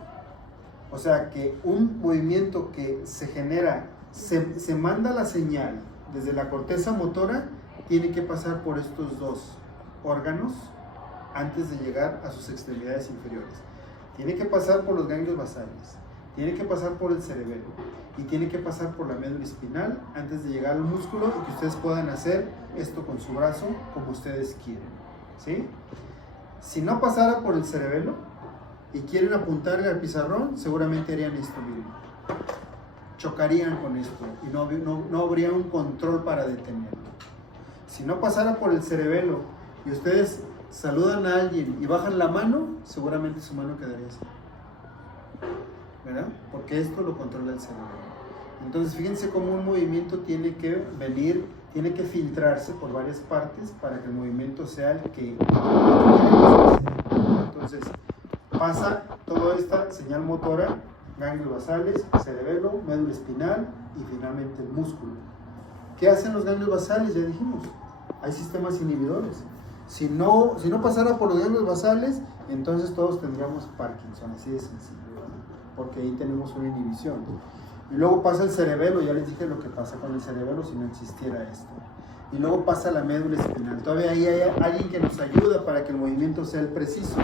O sea que un movimiento que se genera, se manda la señal desde la corteza motora, tiene que pasar por estos dos órganos antes de llegar a sus extremidades inferiores. Tiene que pasar por los ganglios basales, tiene que pasar por el cerebelo y tiene que pasar por la médula espinal antes de llegar al músculo y que ustedes puedan hacer esto con su brazo como ustedes quieren, ¿sí? Si no pasara por el cerebelo y quieren apuntarle al pizarrón, seguramente harían esto mismo. Chocarían con esto y no habría un control para detenerlo. Si no pasara por el cerebelo y ustedes saludan a alguien y bajan la mano, seguramente su mano quedaría así, ¿verdad? Porque esto lo controla el cerebelo. Entonces fíjense cómo un movimiento tiene que venir, tiene que filtrarse por varias partes para que el movimiento sea el que queremos hacer. Entonces pasa toda esta señal motora, ganglios basales, cerebelo, médula espinal y finalmente el músculo. ¿Qué hacen los ganglios basales? Ya dijimos, hay sistemas inhibidores. Si no pasara por los ganglios basales, entonces todos tendríamos Parkinson, así de sencillo, ¿verdad? Porque ahí tenemos una inhibición. Y luego pasa el cerebelo, ya les dije lo que pasa con el cerebelo si no existiera esto. Y luego pasa la médula espinal. Todavía ahí hay alguien que nos ayuda para que el movimiento sea el preciso,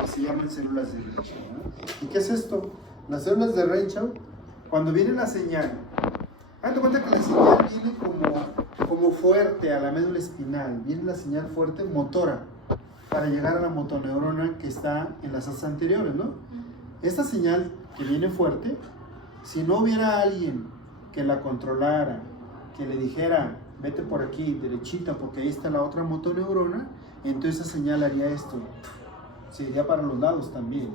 que se llaman células de Renshaw, ¿no? ¿Y qué es esto? Las células de Renshaw, cuando viene la señal, hazte cuenta que la señal viene como fuerte a la médula espinal, viene la señal fuerte motora para llegar a la motoneurona que está en las asas anteriores, ¿no? Esta señal que viene fuerte, si no hubiera alguien que la controlara, que le dijera, vete por aquí, derechita, porque ahí está la otra motoneurona, entonces esa señal haría esto, se iría para los lados también.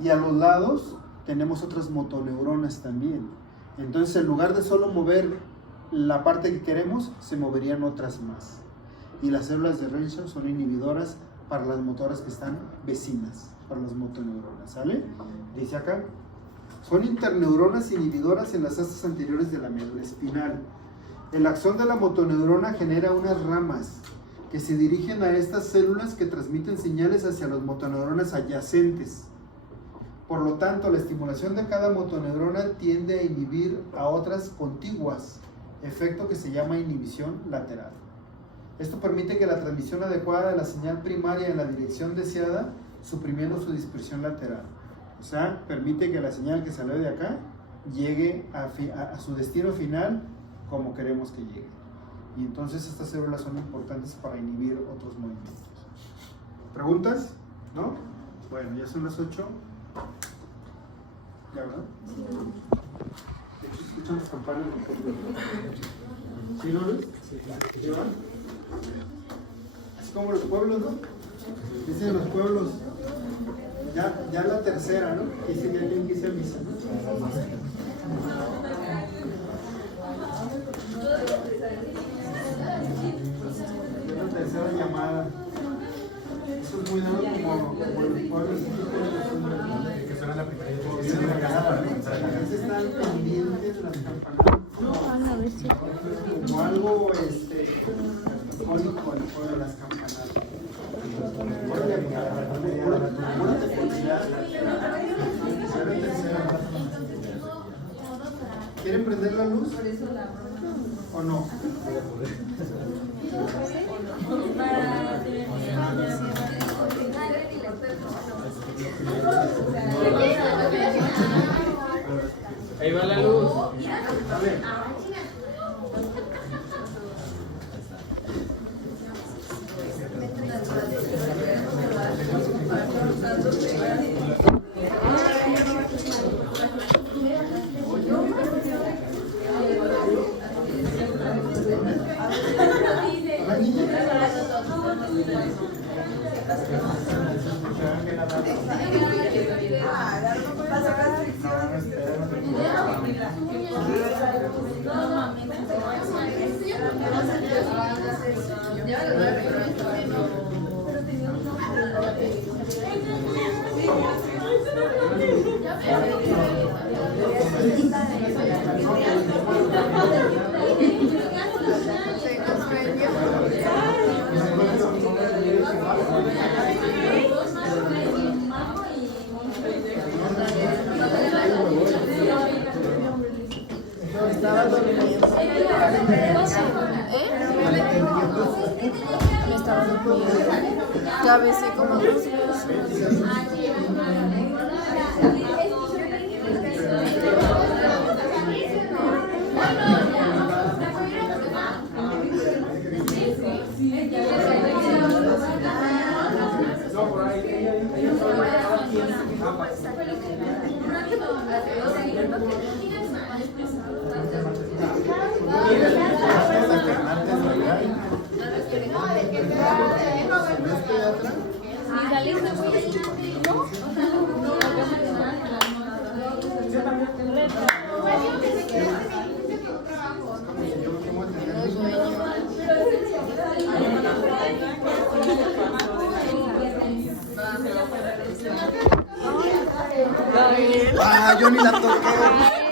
Y a los lados tenemos otras motoneuronas también. Entonces en lugar de solo mover la parte que queremos, se moverían otras más. Y las células de Renshaw son inhibidoras para las motoras que están vecinas, para las motoneuronas, ¿sale? Dice acá, son interneuronas inhibidoras en las asas anteriores de la médula espinal. El axón de la motoneurona genera unas ramas que se dirigen a estas células que transmiten señales hacia las motoneuronas adyacentes. Por lo tanto, la estimulación de cada motoneurona tiende a inhibir a otras contiguas, efecto que se llama inhibición lateral. Esto permite que la transmisión adecuada de la señal primaria en la dirección deseada, suprimiendo su dispersión lateral. O sea, permite que la señal que salió de acá llegue a su destino final como queremos que llegue. Y entonces estas células son importantes para inhibir otros movimientos. ¿Preguntas? ¿No? Bueno, ya son las 8. ¿Ya, verdad? De hecho, escuchan las campanas. ¿Sí, Lourdes? Sí, van. Es como los pueblos, ¿no? Dicen los pueblos, ya la tercera, ¿no? Dicen que alguien quise misa, ¿no? Es la tercera llamada. Eso es muy dado como los pueblos que suena la primera. Están pendientes las campanadas. Como algo icónico al pueblo, las campanadas. ¿Quieren prender la luz? ¿O no? Ahí va la luz. A ver. Ya ves, sí, como No, por ahí, cada quien. Ah, yo ni la toqué.